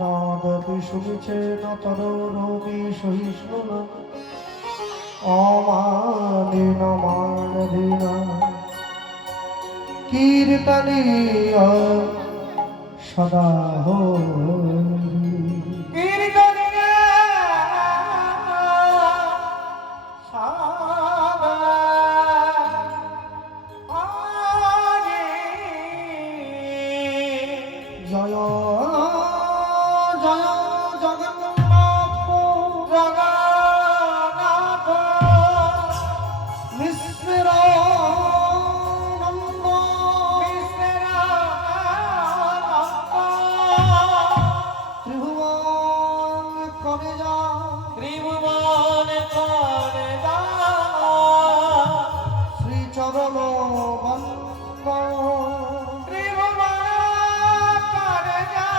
নাদপি শুনিছেন তরুণী সহিষ্ণু অমানিন মানধীন কীর্তনীয় সদা হরি কীর্তনীয় সদা হরি। জয় জয় জগন্নাথ জগন্নাথ মিশ্রানন্দ ত্রিভুবন করে যা ত্রিভুবন করে যা শ্রীচরণ বন্দ ত্রিভুবন করে যা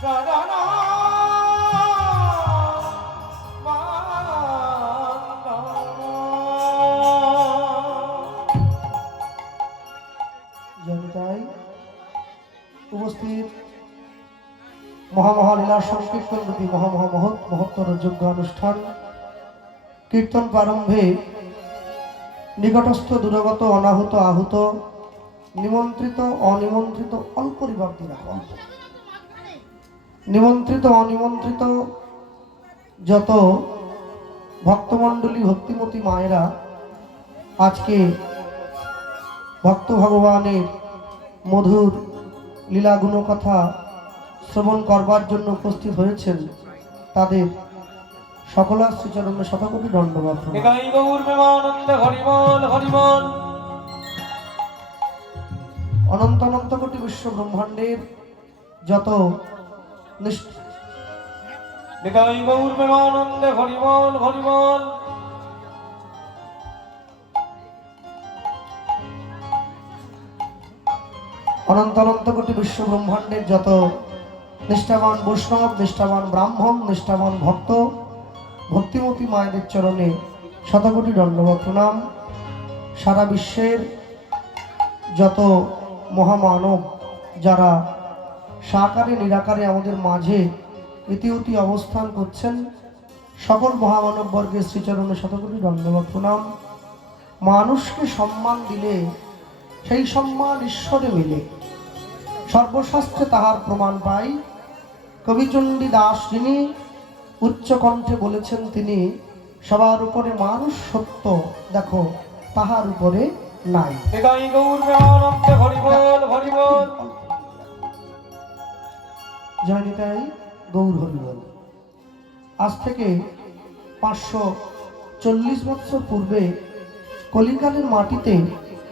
শরণ জনিতাই উপস্থিত মহামহালীলা সংকীর্তন রূপী মহত্তর যোগ্য অনুষ্ঠান কীর্তন প্রারম্ভে নিকটস্থ দূরগত অনাহুত আহুত নিমন্ত্রিত অনিমন্ত্রিত অল্প রিবাব্দি রাখা নিমন্ত্রিত অনিমন্ত্রিত যত ভক্তমণ্ডলী ভক্তিমতী মায়েরা আজকে ভক্ত ভগবানের মধুর লীলা গুণকথা শ্রবণ করবার জন্য উপস্থিত হয়েছেন তাদের সকলার শ্রীচরণে শতকোটি দণ্ডবাদ প্রণাম। নিকাই গৌর প্রেমানন্দে হরিবল হরিবল। অনন্ত অনন্ত কোটি বিশ্ব ব্রহ্মাণ্ডের যত নিকাই গৌর প্রেমানন্দে হরিবল হরিবল। অনন্ত অনন্ত কোটি বিশ্ব ব্রহ্মাণ্ডের যত নিষ্ঠাবান বৈষ্ণব নিষ্ঠাবান ব্রাহ্মণ নিষ্ঠাবান ভক্ত ভক্তিমতী মায়েদের চরণে শতকোটি দণ্ডবাদ প্রণাম। সারা বিশ্বের যত মহামানব যারা সাকারে নিরাকারে আমাদের মাঝে ইতিউতি অবস্থান করছেন সকল মহামানব বর্গের শ্রীচরণে শতকোটি দণ্ডবাদ প্রণাম। মানুষকে সম্মান দিলে সেই সম্মান ঈশ্বরে মিলে সর্বশাস্ত্রে তাহার প্রমাণ পাই। কবিচণ্ডী দাস যিনি উচ্চকণ্ঠে বলেছেন তিনি সবার উপরে মানুষ সত্য দেখো তাহার উপরে নাই। নিকাই গৌর প্রেমানন্দে হরিবল হরিবল। জয় নিতাই গৌর হরিবল। আজ থেকে 540 বছর পূর্বে কলিকালের মাটিতে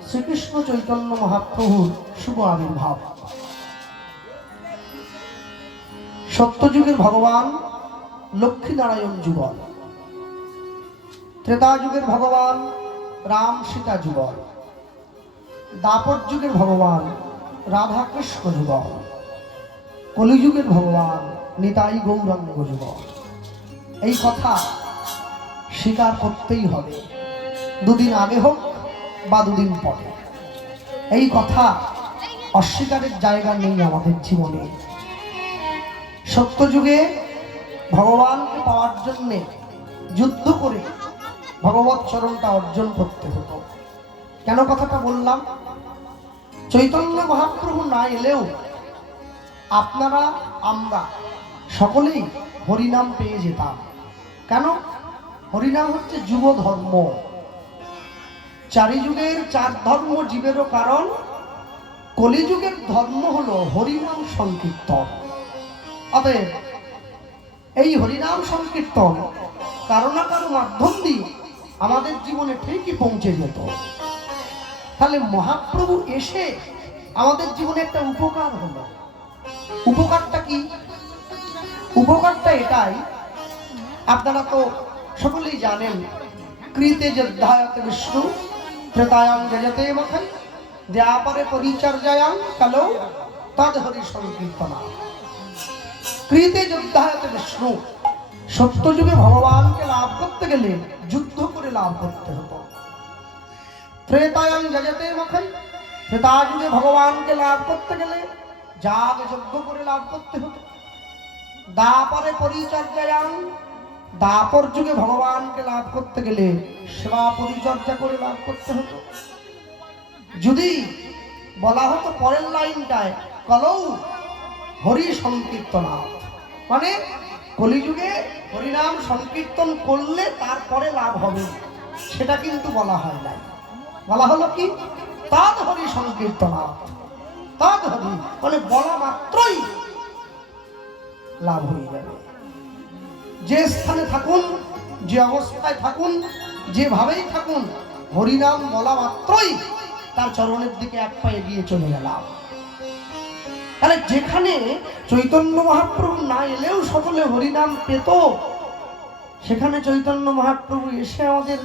শ্রীকৃষ্ণ চৈতন্য মহাপ্রভুর শুভ আবির্ভাব। সত্যযুগের ভগবান লক্ষ্মীনারায়ণ যুগল, ত্রেতা যুগের ভগবান রাম সীতা যুগল, দাপর যুগের ভগবান রাধা কৃষ্ণ যুগল, কলিযুগের ভগবান নিতাই গৌরাঙ্গ যুগল। এই কথা স্বীকার করতেই হবে, দুদিন আগে হোক বা দুদিন পরে। এই কথা অস্বীকারের জায়গা নেই আমাদের জীবনে। সত্যযুগে ভগবানকে পাওয়ার জন্যে যুদ্ধ করে ভগবৎ চরণটা অর্জন করতে হতো। কেন কথাটা বললাম? চৈতন্য মহাপ্রভু না এলেও আপনারা আমরা সকলেই হরিনাম পেয়ে যেতাম। কেন? হরিনাম হচ্ছে যুব ধর্ম। চারি যুগের চার ধর্ম জীবেরও কারণ। কলিযুগের ধর্ম হলো হরিনাম সংকীর্তন। অতএব এই হরিনাম সংকীর্তন কারো না কারো মাধ্যম দিয়ে আমাদের জীবনে ঠিকই পৌঁছে যেত। তাহলে মহাপ্রভু এসে আমাদের জীবনে একটা উপকার হলো। উপকারটা কি? উপকারটা এটাই, আপনারা তো সকলেই জানেন, কৃতে যদ্ধায়তে বিষ্ণু ত্রেতায়াং যজতে মখৈ দ্বাপরে পরিচর্যায়াং কালো তদ হরি সংকীর্তনা। কৃতে যদ্ধায়তে বিষ্ণু, সত্যযুগে ভগবানকে লাভ করতে গেলে যুদ্ধ করে লাভ করতে হতো। ত্রেতায়াং যজতে মখৈ, ত্রেতা যুগে ভগবানকে লাভ করতে গেলে যাগ যজ্ঞ করে লাভ করতে হতো। দাপরে পরিচর্যায়াম, দাপর যুগে ভগবানকে লাভ করতে গেলে সেবা পরিচর্যা করে লাভ করতে হতো। যদি বলা হতো পরের লাইনটায় কলৌ হরি সংকীর্তনাথ, মানে কলিযুগে হরিনাম সংকীর্তন করলে তারপরে লাভ হবে, সেটা কিন্তু বলা হয় নাই। বলা হলো কি তাদ হরি সংকীর্তনাথ, তাদ হরি মানে বলা মাত্রই লাভ হয়ে যাবে। যে স্থানে থাকুন, যে অবস্থায় থাকুন, যেভাবেই থাকুন, হরিনাম বলা মাত্রই তার চরণের দিকে এক পা এগিয়ে চলে গেলাম। তাহলে যেখানে চৈতন্য মহাপ্রভু না এলেও সকলে হরিনাম পেত, সেখানে চৈতন্য মহাপ্রভু এসে আমাদের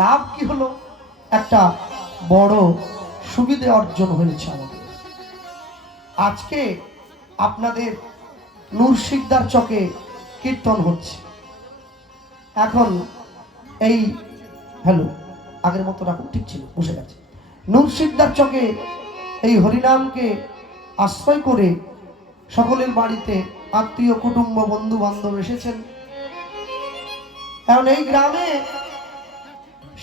লাভ কি হলো? একটা বড় সুবিধে অর্জন হয়েছে আমাদের। আজকে আপনাদের নূরসিকদার চকে কীর্তন হচ্ছে। এখন এই হ্যালো আগের মতো রাখুন, ঠিক ছিল, বসে গেছে। নূরসিকদার চকে এই হরিনামকে আশ্রয় করে সকলের বাড়িতে আত্মীয় কুটুম্ব বন্ধু বান্ধব এসেছেন। এখন এই গ্রামে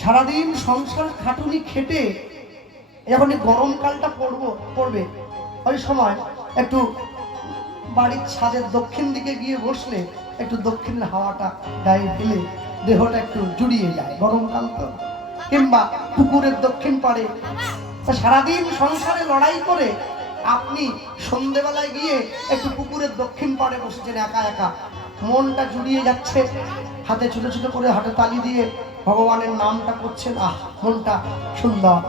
সারাদিন সংসার খাটুনি খেটে যখন এই গরমকালটা পড়বে, ওই সময় একটু বাড়ির ছাদের দক্ষিণ দিকে গিয়ে বসলে একটু দক্ষিণ হাওয়াটা গায়ে ফেলে দেহটা একটু জুড়িয়ে যায়, গরমকাল তো। কিংবা পুকুরের দক্ষিণ পাড়ে সারাদিন সংসারে লড়াই করে আপনি সন্ধেবেলায় গিয়ে একটু পুকুরের দক্ষিণ পাড়ে বসেছেন একা একা, মনটা জুড়িয়ে যাচ্ছে, হাতে ছোট ছোট করে হাতে তালি দিয়ে ভগবানের নামটা করছেন, আহ মনটা সুন্দর।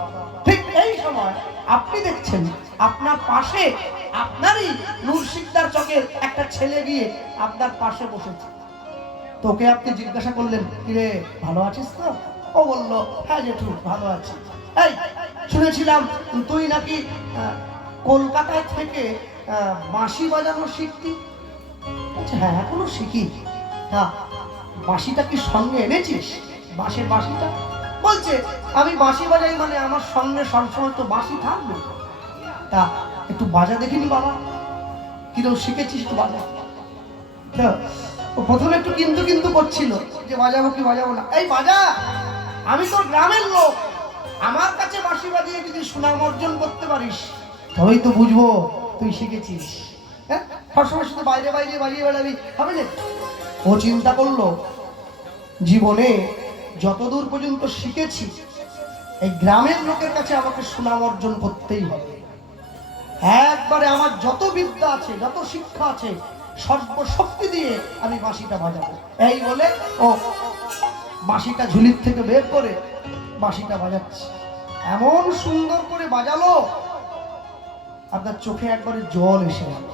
ঠিক এই সময় আপনি দেখছেন আপনার পাশে আপনারই নূরসিকদার চকের একটা ছেলে গিয়ে আপনার পাশে বসেছে। তোকে আপনি জিজ্ঞাসা করলেন, কিরে ভালো আছিস তো? ও বলল, হ্যাঁ জেঠু ভালো আছি। এই শুনেছিলাম তুই নাকি কলকাতায় থেকে বাঁশি বাজানো শিখতি। আচ্ছা হ্যাঁ এখনো শিখি। হ্যাঁ বাঁশিটা কি সঙ্গে এনেছিস? বাঁশের বাঁশিটা? বলছে আমি বাঁশি বাজাই, মানে আমার সঙ্গে সবসময় তো বাঁশি থাকবে। তা একটু বাজা দেখিনি বাবা। কিরকম শিখেছিস তো বাজা? ও প্রথমে একটু কিন্তু কিন্তু করছিল যে বাজাবো কি বাজাবো না। এই বাজা, আমি তোর গ্রামের লোক, আমার কাছে বাঁশি বাজিয়ে যদি সুনাম অর্জন করতে পারিস তবেই তো বুঝবো তুই শিখেছিস। হ্যাঁ সবসময় শুধু বাইরে বাইরে বাজিয়ে বেড়াবি হবে না। ও চিন্তা করলো জীবনে যতদূর পর্যন্ত শিখেছি এই গ্রামের লোকের কাছে আমাকে সুনাম অর্জন করতেই হবে। একবারে আমার যত বিদ্যা আছে, যত শিক্ষা আছে, সর্বশক্তি দিয়ে আমি বাঁশিটা বাজাবো। এই বলে ও বাঁশিটা ঝুলির থেকে বের করে বাঁশিটা বাজাচ্ছে। এমন সুন্দর করে বাজালো আপনার চোখে একবারে জল এসে গেল।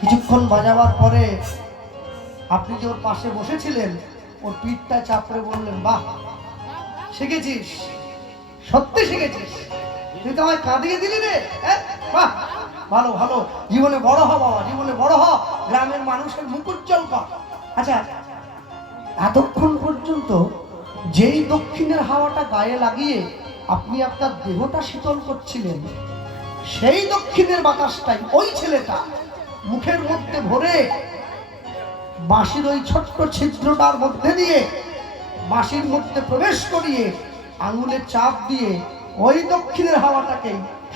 কিছুক্ষণ বাজাবার পরে আপনি যে ওর পাশে বসেছিলেন ওর পিঠটা চাপড়ে বললেন, বাহ শিখেছিস, সত্যি শিখেছিস, তুই তো আমায় কাঁদিয়ে দিলি রে। বাহ ভালো ভালো, জীবনে বড় হ বাবা, জীবনে বড় হ, গ্রামের মানুষের মুখ উজ্জ্বল কর। আচ্ছা এতক্ষণ পর্যন্ত যেই দক্ষিণের হাওয়াটা গায়ে লাগিয়ে আপনি আপনার দেহটা শীতল করছিলেন, সেই দক্ষিণের বাতাসটাই ওই ছেলেটা মুখের মধ্যে ভরে বাঁশির ওই ছোট্ট ছিদ্রটার মধ্যে দিয়ে বাঁশির মধ্যে প্রবেশ করিয়ে আঙুলে চাপ দিয়ে ওই দক্ষিণের হাওয়াটাকে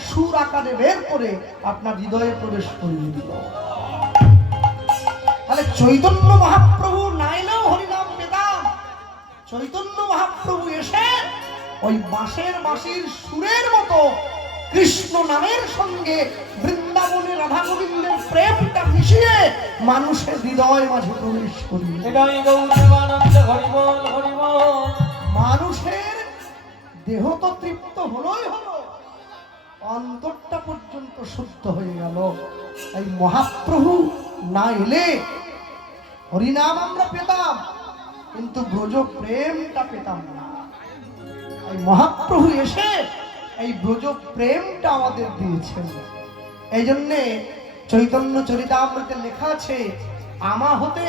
সুর আকারে বের করে আপনার হৃদয়ে প্রবেশ করিয়ে দিল। তাহলে চৈতন্য মহাপ্রভু না এলেও হরিনাম পেতাম। চৈতন্য মহাপ্রভু এসে ওই বাঁশির সুরের মতো কৃষ্ণ নামের সঙ্গে বৃন্দাবনের রাধা গোবিন্দের প্রেমটা মিশিয়ে মানুষের হৃদয় মাঝে প্রবেশ করিয়ে মানুষের দেহ তো তৃপ্ত হলোই হলো, অন্তরটা পর্যন্ত শুদ্ধ হয়ে গেল। এই মহাপ্রভু না এলে হরিনাম আমরা পেতাম কিন্তু ব্রজ প্রেমটা পেতাম না। এই মহাপ্রভু এসে এই ব্রজ প্রেমটা আমাদের দিয়েছেন। এই জন্যে চৈতন্য চরিতামৃতে লেখা আছে, আমা হতে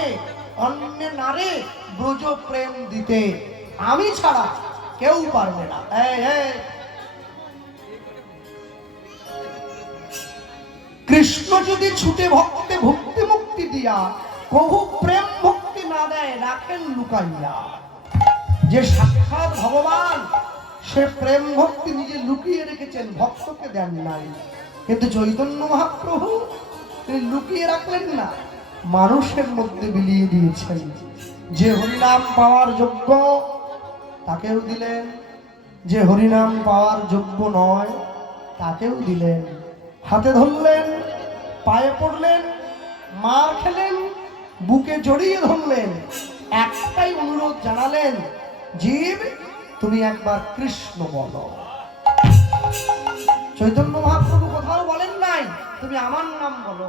অন্য নারে ব্রজ প্রেম দিতে, আমি ছাড়া কেউ পারবে না। কৃষ্ণ যদি ছুটে ভক্তে ভক্তি মুক্তি দিয়া কহু প্রেম ভক্তি না দেয় রাখেন লুকাইয়া। যে সাক্ষাৎ ভগবান সে প্রেম ভক্তি নিজে লুকিয়ে রেখেছেন, ভক্তকে দেন নাই। কিন্তু চৈতন্য মহাপ্রভু তিনি লুকিয়ে রাখলেন না, মানুষের মধ্যে বিলিয়ে দিয়েছেন। যে হরিনাম পাওয়ার যোগ্য তাকেও দিলেন, যে হরিনাম পাওয়ার যোগ্য নয় তাকেও দিলেন। হাতে ধরলেন, পায়ে পড়লেন, মার খেলেন, বুকে জড়িয়ে ধরলেন, একটাই অনুরোধ জানালেন, জীব তুমি একবার কৃষ্ণ বলো। চৈতন্য মহাপ্রভু কোথাও বলেন নাই তুমি আমার নাম বলো,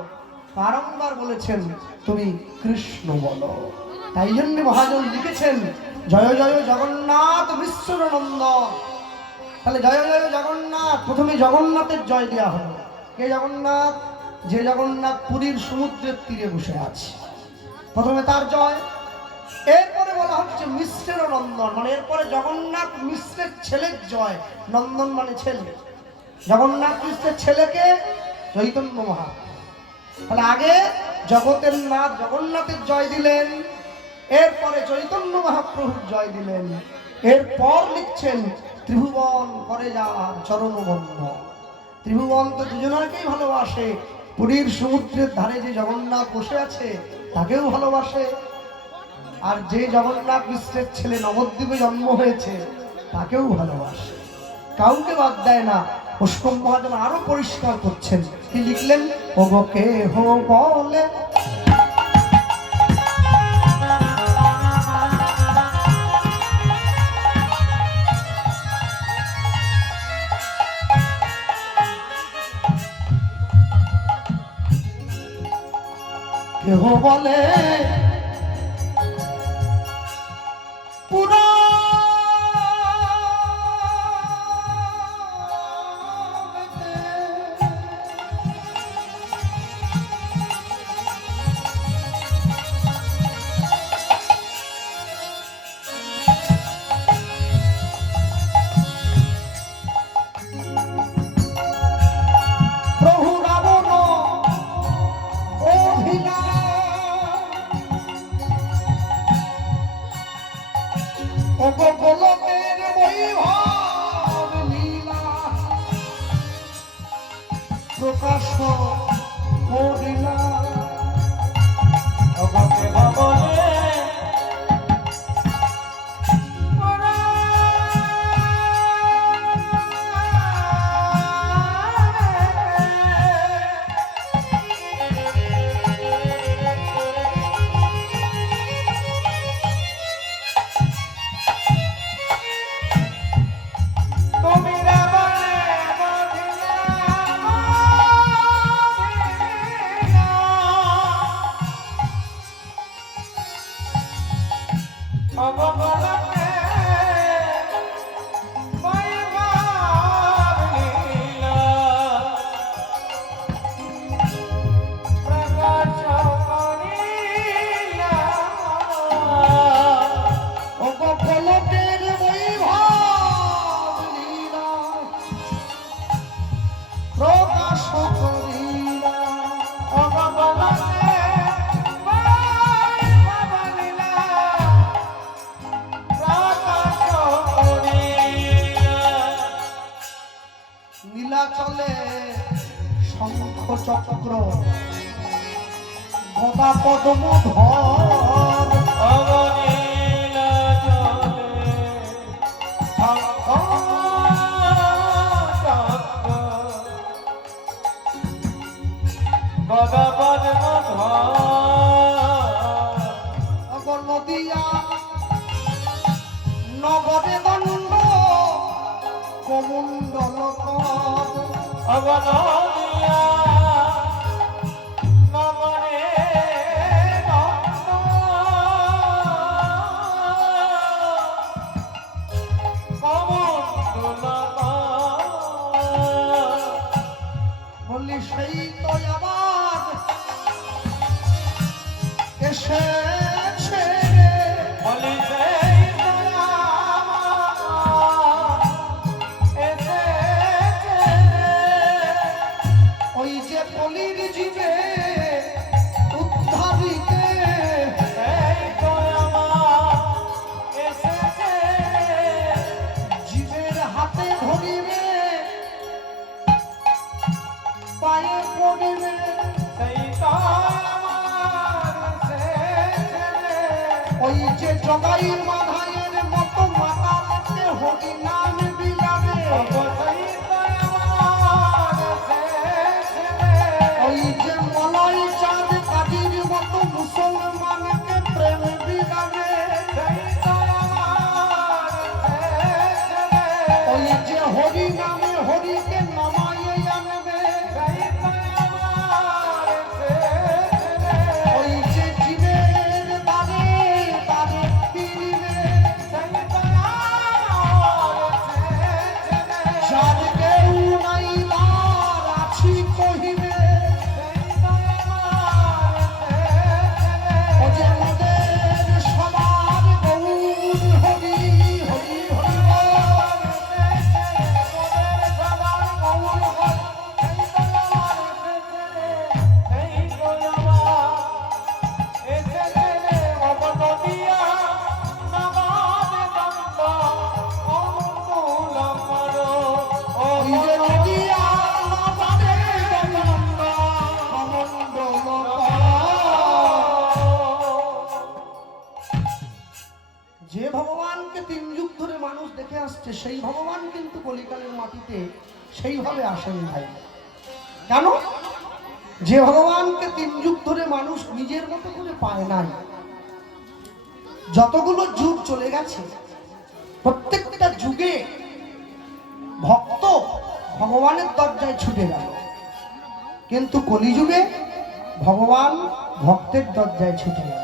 বারংবার বলেছেন তুমি কৃষ্ণ বলো। তাই জন্য মহাজন লিখেছেন জয় জয় জগন্নাথ বিশ্বনন্দন। তাহলে জয় জয় জগন্নাথ, প্রথমে জগন্নাথের জয় দেওয়া হলো। কে জগন্নাথ? যে জগন্নাথ পুরীর সমুদ্রের তীরে বসে আছে, প্রথমে তার জয়। এরপরে বলা হচ্ছে মিশ্রের নন্দন, মানে এরপরে জগন্নাথ মিশ্রের ছেলের জয়। নন্দন মানে ছেলে, জগন্নাথ মিশ্রের ছেলেকে চৈতন্য মহাপ্রভু। তাহলে আগে জগতের নাথ জগন্নাথের জয় দিলেন, এরপরে চৈতন্য মহাপ্রভুর জয় দিলেন, এরপর লিখছেন ত্রিভুবন করে যাওয়ার চরণবন্ধ। ত্রিভুবন তো দুজনকেই ভালোবাসে, পুরীর সমুদ্রের ধারে যে জগন্নাথ বসে আছে তাকেও ভালোবাসে, আর যে জগন্নাথ মিশ্রের ছেলে নবদ্বীপে জন্ম হয়েছে তাকেও ভালোবাসে, কাউকে বাদ দেয় না। পুষ্পম মহাজন আরো পরিষ্কার করছেন, কি লিখলেন? ওগো কেহ বলে কেহ বলে পুরা গোলকের বৈভব লীলা প্রকাশ করিলা। চলে শঙ্খ চক্র গদা পদ্ম ধর, অবনীলা চলে শঙ্খ চক্র গদা পদ্ম ধর। নদিয়া নগরে দণ্ড কমণ্ডল অবনীলা নগরে দণ্ড কমণ্ডল। বললি সেই তো আবার এসেছে, বলি সেই তো আবার এসেছে। ওই যে পলির জগাই মাধাইয়ের মতো মাতালকে হরি নাম বিলাবে ওই যে মলাই চাঁদ কাজীর মতো মুসলমানকে প্রেম বিলাবে ওই যে হরি নামে হরিকে নামাইয়ে আনবে ওই যে জীবের বারে বারে ফিরিবে যার কেউ নাই তার আছি কহিবে ও যে মোদের সবার গৌর হরি হরি হরি ওই যে নদিয়া নবাবে গঙ্গা কমণ্ডল যে ভগবানকে 3 যুগ ধরে মানুষ দেখে আসছে সেই ভগবান কিন্তু কলিকালের মাটিতে সেইভাবে আসেন ভাই। কেন? যে ভগবানকে 3 যুগ ধরে মানুষ নিজের মতো করে পায় নাই, যতগুলো যুগ চলে গেছে প্রত্যেকটা যুগে ভক্ত ভগবানের দরজায় ছুটে গেল, কিন্তু কলিযুগে ভগবান ভক্তের দরজায় ছুটে গেল।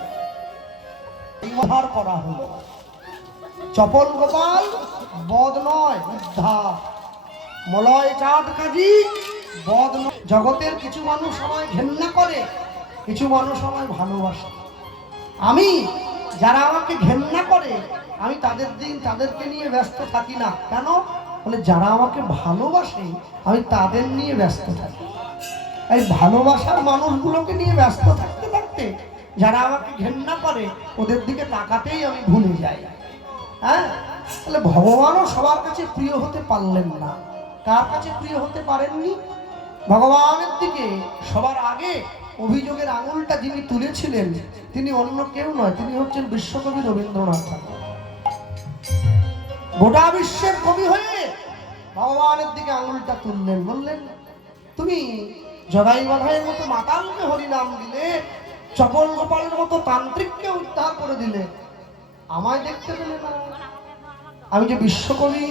উদ্ধার করা হলো। চপল গোপাল বদ নয়, উদ্ধার। মলয় চাঁদ কাজী বদ নয়। জগতের কিছু মানুষ আমায় ঘেন্না করে, কিছু মানুষ আমায় ভালোবাসে। আমি যারা আমাকে ঘেন্না করে আমি তাদেরকে নিয়ে ব্যস্ত থাকি না। কেন? বলে যারা আমাকে ভালোবাসে আমি তাদের নিয়ে ব্যস্ত থাকি। এই ভালোবাসার মানুষগুলোকে নিয়ে ব্যস্ত থাকতে থাকতে যারা আমাকে ঘেন্না করে ওদের দিকে তাকাতেই আমি ভুলে যাই। হ্যাঁ, তাহলে ভগবানও সবার কাছে প্রিয় হতে পারলেন না। কার কাছে প্রিয় হতে পারেননি? ভগবানের দিকে সবার আগে অভিযোগের আঙুলটা যিনি তুলেছিলেন তিনি অন্য কেউ নয়, তিনি হচ্ছেন বিশ্বকবি রবীন্দ্রনাথ ঠাকুর। গোটা বিশ্বের কবি হয়ে ভগবানের দিকে আঙুলটা তুললেন, বললেন তুমি জগাই বাধাইয়ের মতো মাতালকে হরিনাম দিলে, চপল গোপালের মতো তান্ত্রিককে উদ্ধার করে দিলে, আমায় দেখতে পেলে না? আমি যে বিশ্বকবি,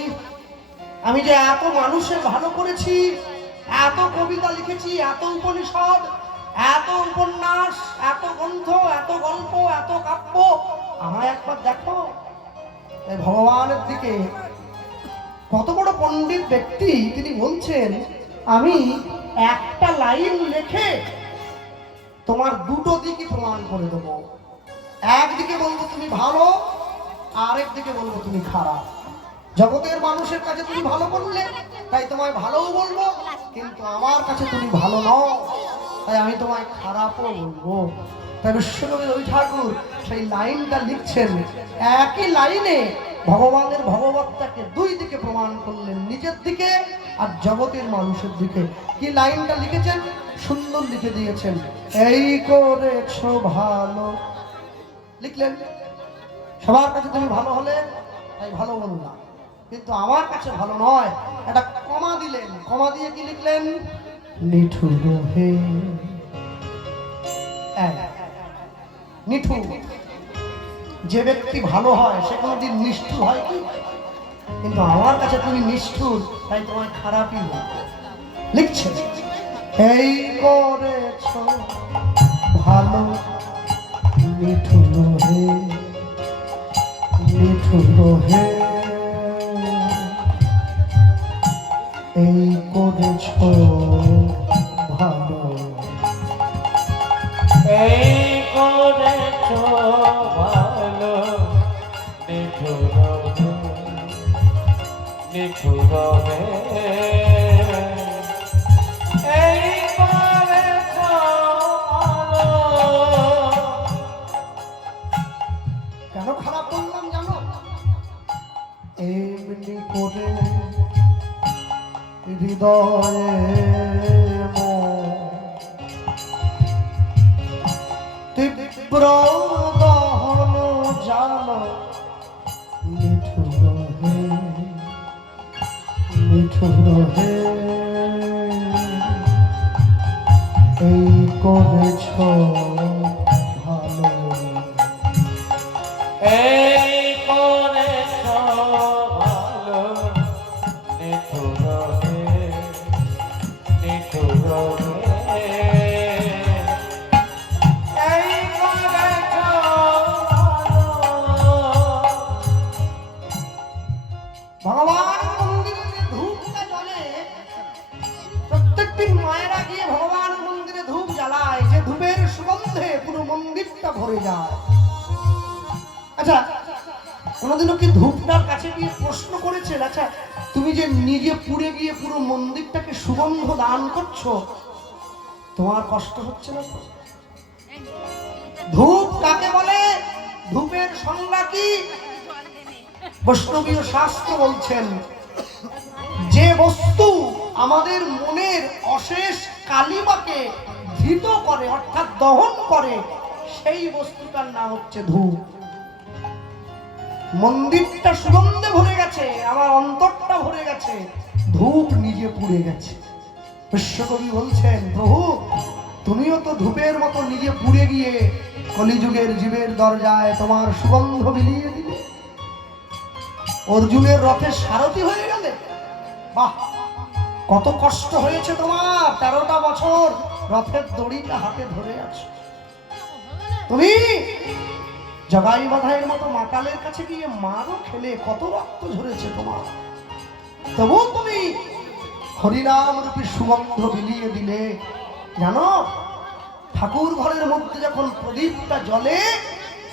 আমি যে এত মানুষের ভালো করেছি, এত কবিতা লিখেছি, এত উপনিষদ, এত উপন্যাস, এত গ্রন্থ, এত গল্প, এত কাব্য, আমায় একবার দেখো। এই ভগবানের দিকে কত বড় পণ্ডিত ব্যক্তি, তিনি বলছেন আমি একটা লাইন লিখে তোমার দুটো দিকই প্রমাণ করে দেবো। একদিকে বলবো তুমি ভালো, আরেক দিকে বলবো তুমি খারাপ। জগতের মানুষের কাছে তুমি ভালো বললে তাই তোমায় ভালোও বলবো, কিন্তু আমার কাছে তুমি ভালো নও তাই আমি তোমায় খারাপও বলবো। তাই বিশ্বকবি রবি ঠাকুর সেই লাইনটা লিখছেন, একই লাইনে ভগবানের ভগবত্তাকে দুই দিকে প্রমাণ করলেন, নিজের দিকে আর জগতের মানুষের দিকে। কি লাইনটা লিখেছেন? সুন্দর লিখে দিয়েছেন, এই করেছো ভালো লিখলেন। সবার কাছে তুমি ভালো হলে তাই ভালো বললাম, কিন্তু আমার কাছে ভালো নয়। একটা কমা দিলেন, কমা দিয়ে কি লিখলেন? নিঠুর হে। নিঠুর, যে ব্যক্তি ভালো হয় সে কোনোদিন নিষ্ঠুর হয় কি? কিন্তু আমার কাছে তুমি নিষ্ঠুর তাই তোমায় খারাপই বলবো। লিখছে, এই করেছো ভালো নিঠুর হে, নিঠুর হে, এই করেছো ভালো, এই করেছো ভালো, নিঠুর নিঠুর এই করেছো ভালো। কেন খারাপ বললাম জানো? এমনি করে হৃদয়ে তীব্র দহন জাল নিঠুর হে এই করেছ ভালো এই করেছ ভালো নিঠুর হে নিঠুর হে এই করেছ ভালো ভগবান মন্দিরে যে ধূপটা জ্বলে প্রত্যেকদিন মায়েরা গিয়ে ভগবান মন্দিরে ধূপ জ্বালায়, যে ধূপের সুগন্ধে পুরো মন্দিরটা ভরে যায়। আচ্ছা, কোনোদিনও কি ধূপটার কাছে গিয়ে প্রশ্ন করেছেন, আচ্ছা তুমি যে নিজে পুড়ে গিয়ে পুরো মন্দিরটাকে সুগন্ধ দান করছো, তোমার কষ্ট হচ্ছে না তো? ধূপ কাকে বলে? ধূপের সংজ্ঞা কি? বৈষ্ণবীয় শাস্ত্র বলছেন, যে বস্তু আমাদের মনের অশেষ কালিমাকে ধৃত করে অর্থাৎ দহন করে, সেই বস্তুটার নাম হচ্ছে ধূপ। মন্দিরটা সুগন্ধে ভরে গেছে, আমার অন্তরটা ভরে গেছে, ধূপ নিজে পুড়ে গেছে। বিশ্বকবি বলছেন, প্রভু তুমিও তো ধূপের মতো নিজে পুড়ে গিয়ে কলিযুগের জীবের দরজায় তোমার সুগন্ধ বিলিয়ে দিলে, অর্জুনের রথের সারথি হয়ে গেলে। বাহ, কত কষ্ট হয়েছে তোমার, 13টা বছর রথের দড়িটা হাতে ধরে আছো। তুমি জগাই বাধাইয়ের মতো মাতালের কাছে গিয়ে মারও খেলে, কত রক্ত ঝরেছে তোমার, তবু তুমি হরিনাম রূপী সুগন্ধ বিলিয়ে দিলে। জানো, ঠাকুর ঘরের মধ্যে যখন প্রদীপটা জ্বলে,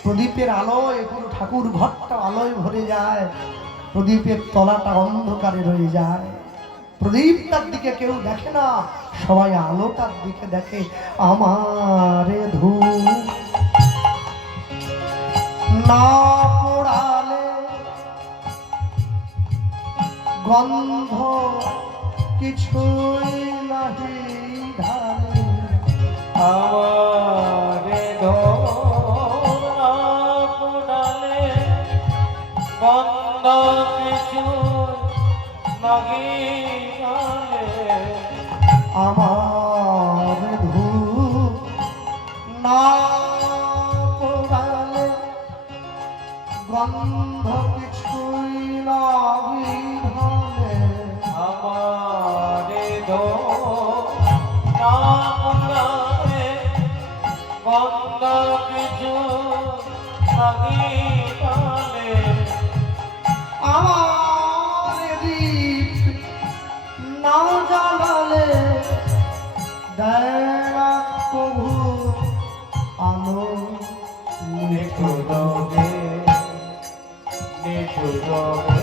প্রদীপের আলোয় পুরো ঠাকুর ঘরটা আলোয় ভরে যায়, প্রদীপের তলাটা অন্ধকারে রয়ে যায়। প্রদীপটার দিকে কেউ দেখে না, সবাই আলোটার দিকে দেখে। আমারে ধূপ না পোড়ালে গন্ধ কিছুই নাহি ঢালে। আমারে ধোনা পুরালে গন্ধ কিছু নাহি ঢালে। আমার ধূপ না পোড়ালে গন্ধ কিছুই নাহি ঢালে। আমারে ধোনা পুরালে গন্ধ কিছু নাহি ঢালে। আমার দীপ না জ্বালালে দেয় না প্রভু আলো। নিঠুরবে নিঠুরবে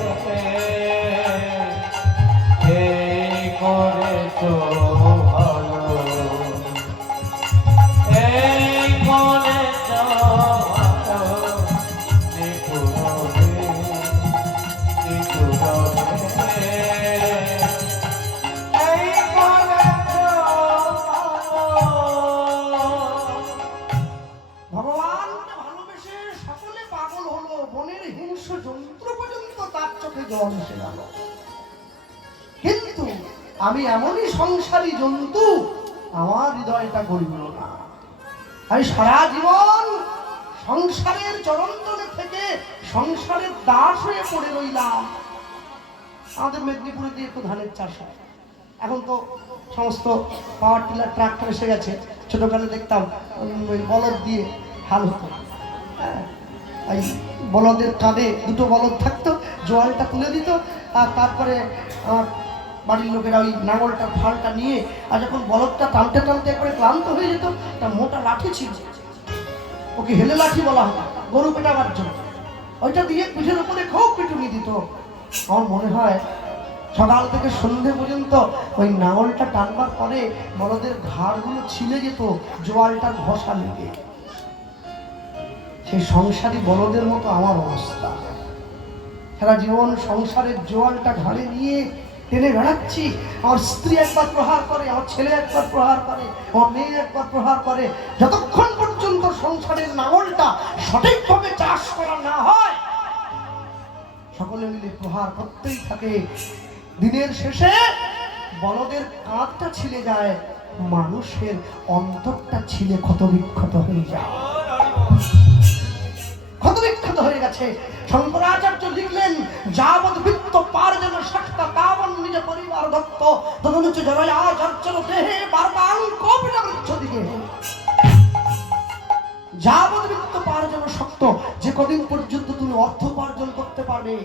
এই করেছো ভালো, এই করেছো ভালো। নিঠুরবে নিঠুরবে এই করেছো ভালো। ভগবান ভালোবেসে সকলে পাগল হলো, বনের হিংস্র যন্ত্র পর্যন্ত তার চোখে জল এসে গেল। কিন্তু আমি এমনই সংসারী জন্তু, আমার হৃদয়টা গড়িল না। আমি সারা জীবন সংসারের চরণতলে থেকে সংসারের দাস হয়ে পড়ে রইলাম। আমাদের মেদিনীপুরে দিয়ে একটু ধানের চাষ হয়, এখন তো সমস্ত পাওয়ার টিলার ট্রাক্টর এসে গেছে। ছোটকালে দেখতাম ওই বলদ দিয়ে হাল হতো, হ্যাঁ, এই বলদের কাঁধে দুটো বলদ থাকতো, জোয়ালটা তুলে দিত, আর তারপরে আমার বাড়ির লোকেরা ওই নাঙলটার ফালটা নিয়ে, আর যখন বলদটা টানতে টানতে একবারে ক্লান্ত হয়ে যেত, একটা মোটা লাঠি ছিল, ওকে হেলে লাঠি বলা হতো, গরু পেটাবার জন্য, ওইটা দিয়ে পিঠের উপরে খুব পিটুনি দিত। আমার মনে হয় সকাল থেকে সন্ধে পর্যন্ত ওই নাঙলটা টানবার পরে বলদের ঘাড়গুলো ছিলে যেত জোয়ালটার ঘষা লেগে। সেই সংসারী বলদের মতো আমার অবস্থা। সারা জীবন সংসারের জোয়ালটা ঘাড়ে নিয়ে টেনে বেড়াচ্ছি। আমার স্ত্রী একবার প্রহার করে, আমার ছেলে একবার প্রহার করে, আমার মেয়ে একবার প্রহার করে। যতক্ষণ পর্যন্ত সংসারের নাঙলটা সঠিকভাবে চাষ করা না হয়, সকলে মিলে প্রহার করতেই থাকে। দিনের শেষে বলদের কাঁধটা ছিলে যায়, মানুষের অন্তরটা ছিলে ক্ষতবিক্ষত হয়ে যায়। ক্ষতবিক্ষত হয়ে গেছে। শঙ্করাচার্য লিখলেন, যাবৎ বৃত্ত পার্জন শক্তা তাবন নিজ পরিবার দত্ত তদনুচ জরয়া চর্চল দেহে বারবাং কপিল বৃক্ষদিকে। যাবৎ বৃত্ত পার্জন শক্ত, যে কদিন পর্যন্ত তুমি অর্থ উপার্জন করতে পারবে,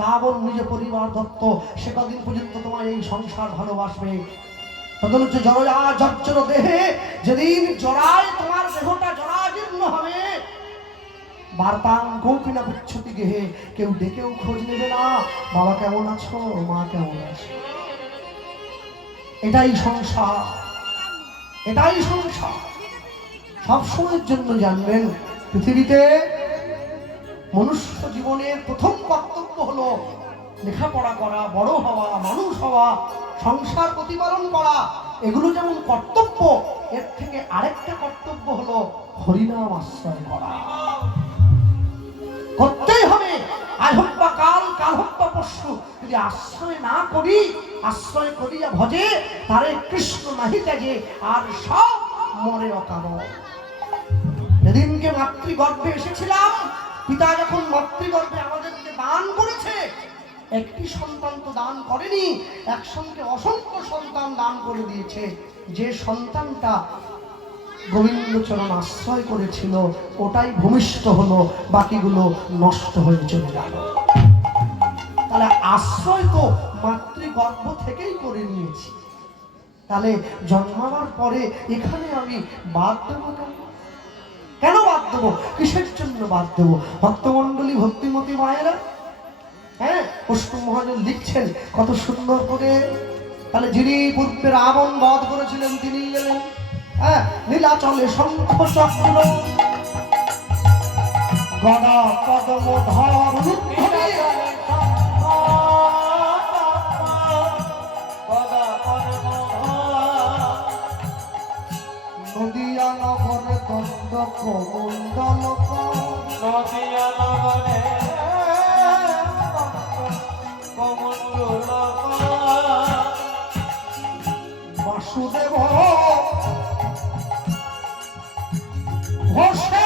তাবন নিজ পরিবার দত্ত, সে কদিন পর্যন্ত তোমার এই সংসার ভালোবাসবে। তদনুচ জরয়া চর্চল দেহে, যেদিন জরায় তোমার দেহটা জরাজীর্ণ হবে, বারবাং কপিল বৃক্ষদি গেহে, কেউ ডেকেও খোঁজ নেবে না, বাবা কেমন আছো, মা কেমন আছো। এটাই সংসার, এটাই সংসার। সবসময়ের জন্য জানবেন, পৃথিবীতে মনুষ্য জীবনের প্রথম কর্তব্য হলো লেখাপড়া করা, বড় হওয়া, মানুষ হওয়া, সংসার প্রতিপালন করা। এগুলো যেমন কর্তব্য, এর থেকে আরেকটা কর্তব্য হলো হরিনাম আশ্রয় করা। করতেই হবে, আজ হোক বা কাল, কাল হোক বা পরশু। যদি আশ্রয় না করি, আশ্রয় করিয়া ভজে তারে কৃষ্ণ নাহি ত্যাজে, আর সব মরে অকারণ। যেদিনকে মাতৃগর্ভে এসেছিলাম, পিতা যখন মাতৃগর্ভে আমাদেরকে দান করেছে, একটি সন্তান তো দান করেনি, একসঙ্গে অসংখ্য সন্তান দান করে দিয়েছে। যে সন্তানটা গোবিন্দচরণ আশ্রয় করেছিল, ওটাই ভূমিষ্ঠ হলো, বাকিগুলো নষ্ট হয়ে চলে গেল। তাহলে আশ্রয় তো মাতৃগর্ভ থেকেই করে নিয়েছি, তাহলে জন্মাবার পরে এখানে আমি বাদ দেবো কেন? কেন বাদ দেবো? কিসের জন্য বাদ দেবো? ভক্তমণ্ডলী, ভক্তিমতী মায়েরা, হ্যাঁ, অষ্টম মহাজন লিখছেন কত সুন্দর করে। তাহলে যিনি পূর্বে রাবণ বধ করেছিলেন, তিনি এলেন, হ্যাঁ, নীলাচলে শঙ্খ চক্র গদা পদ্ম ধর নদিয়া নগরে দণ্ড কমণ্ডল, নদিয়া নগরে কমণ্ডল বাসুদেব ঘোষে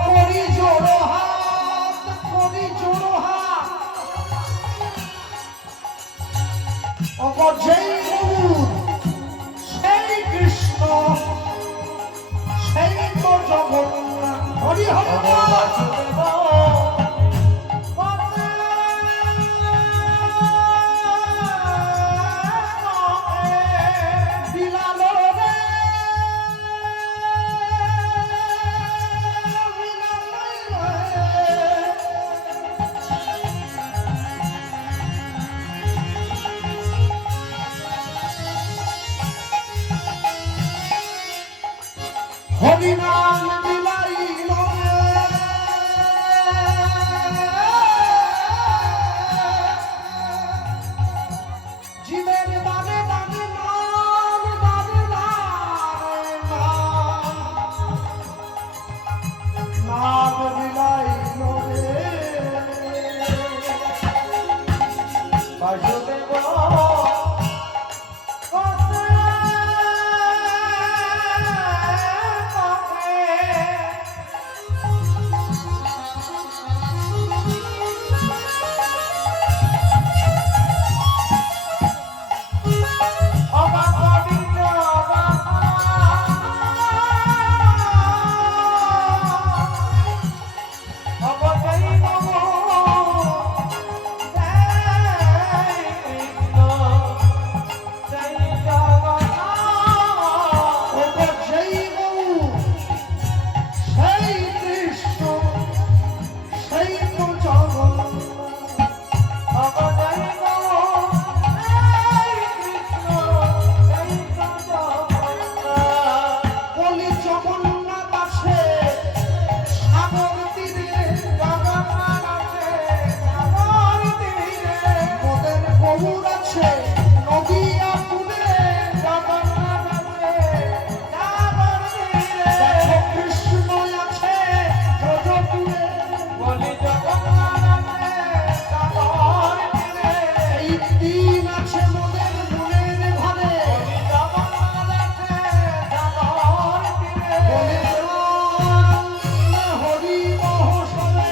করি জোড়ো হাত, করি জোড়ো হাত, যেই সেই কৃষ্ণ, সেই তো জগন্নাথ। হরি হরি হরিনাম বিলাইল জীবের দানে দানে নাম, দানে নাম বিলাইল বাসুদেব আছে মোদের মনের ঘরে বলে প্রাণ হরি মহোৎসবে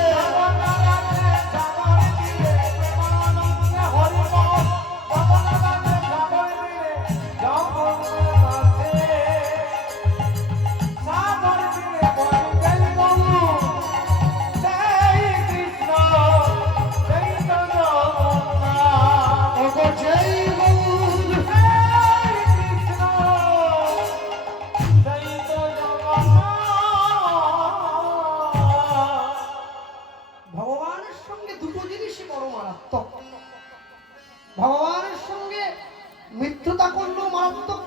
ওগো জয় গৌর ভগবানের সঙ্গে দুটো জিনিসই বড় মারাত্মক। ভগবানের সঙ্গে মিথ্যতা করলেও মারাত্মক,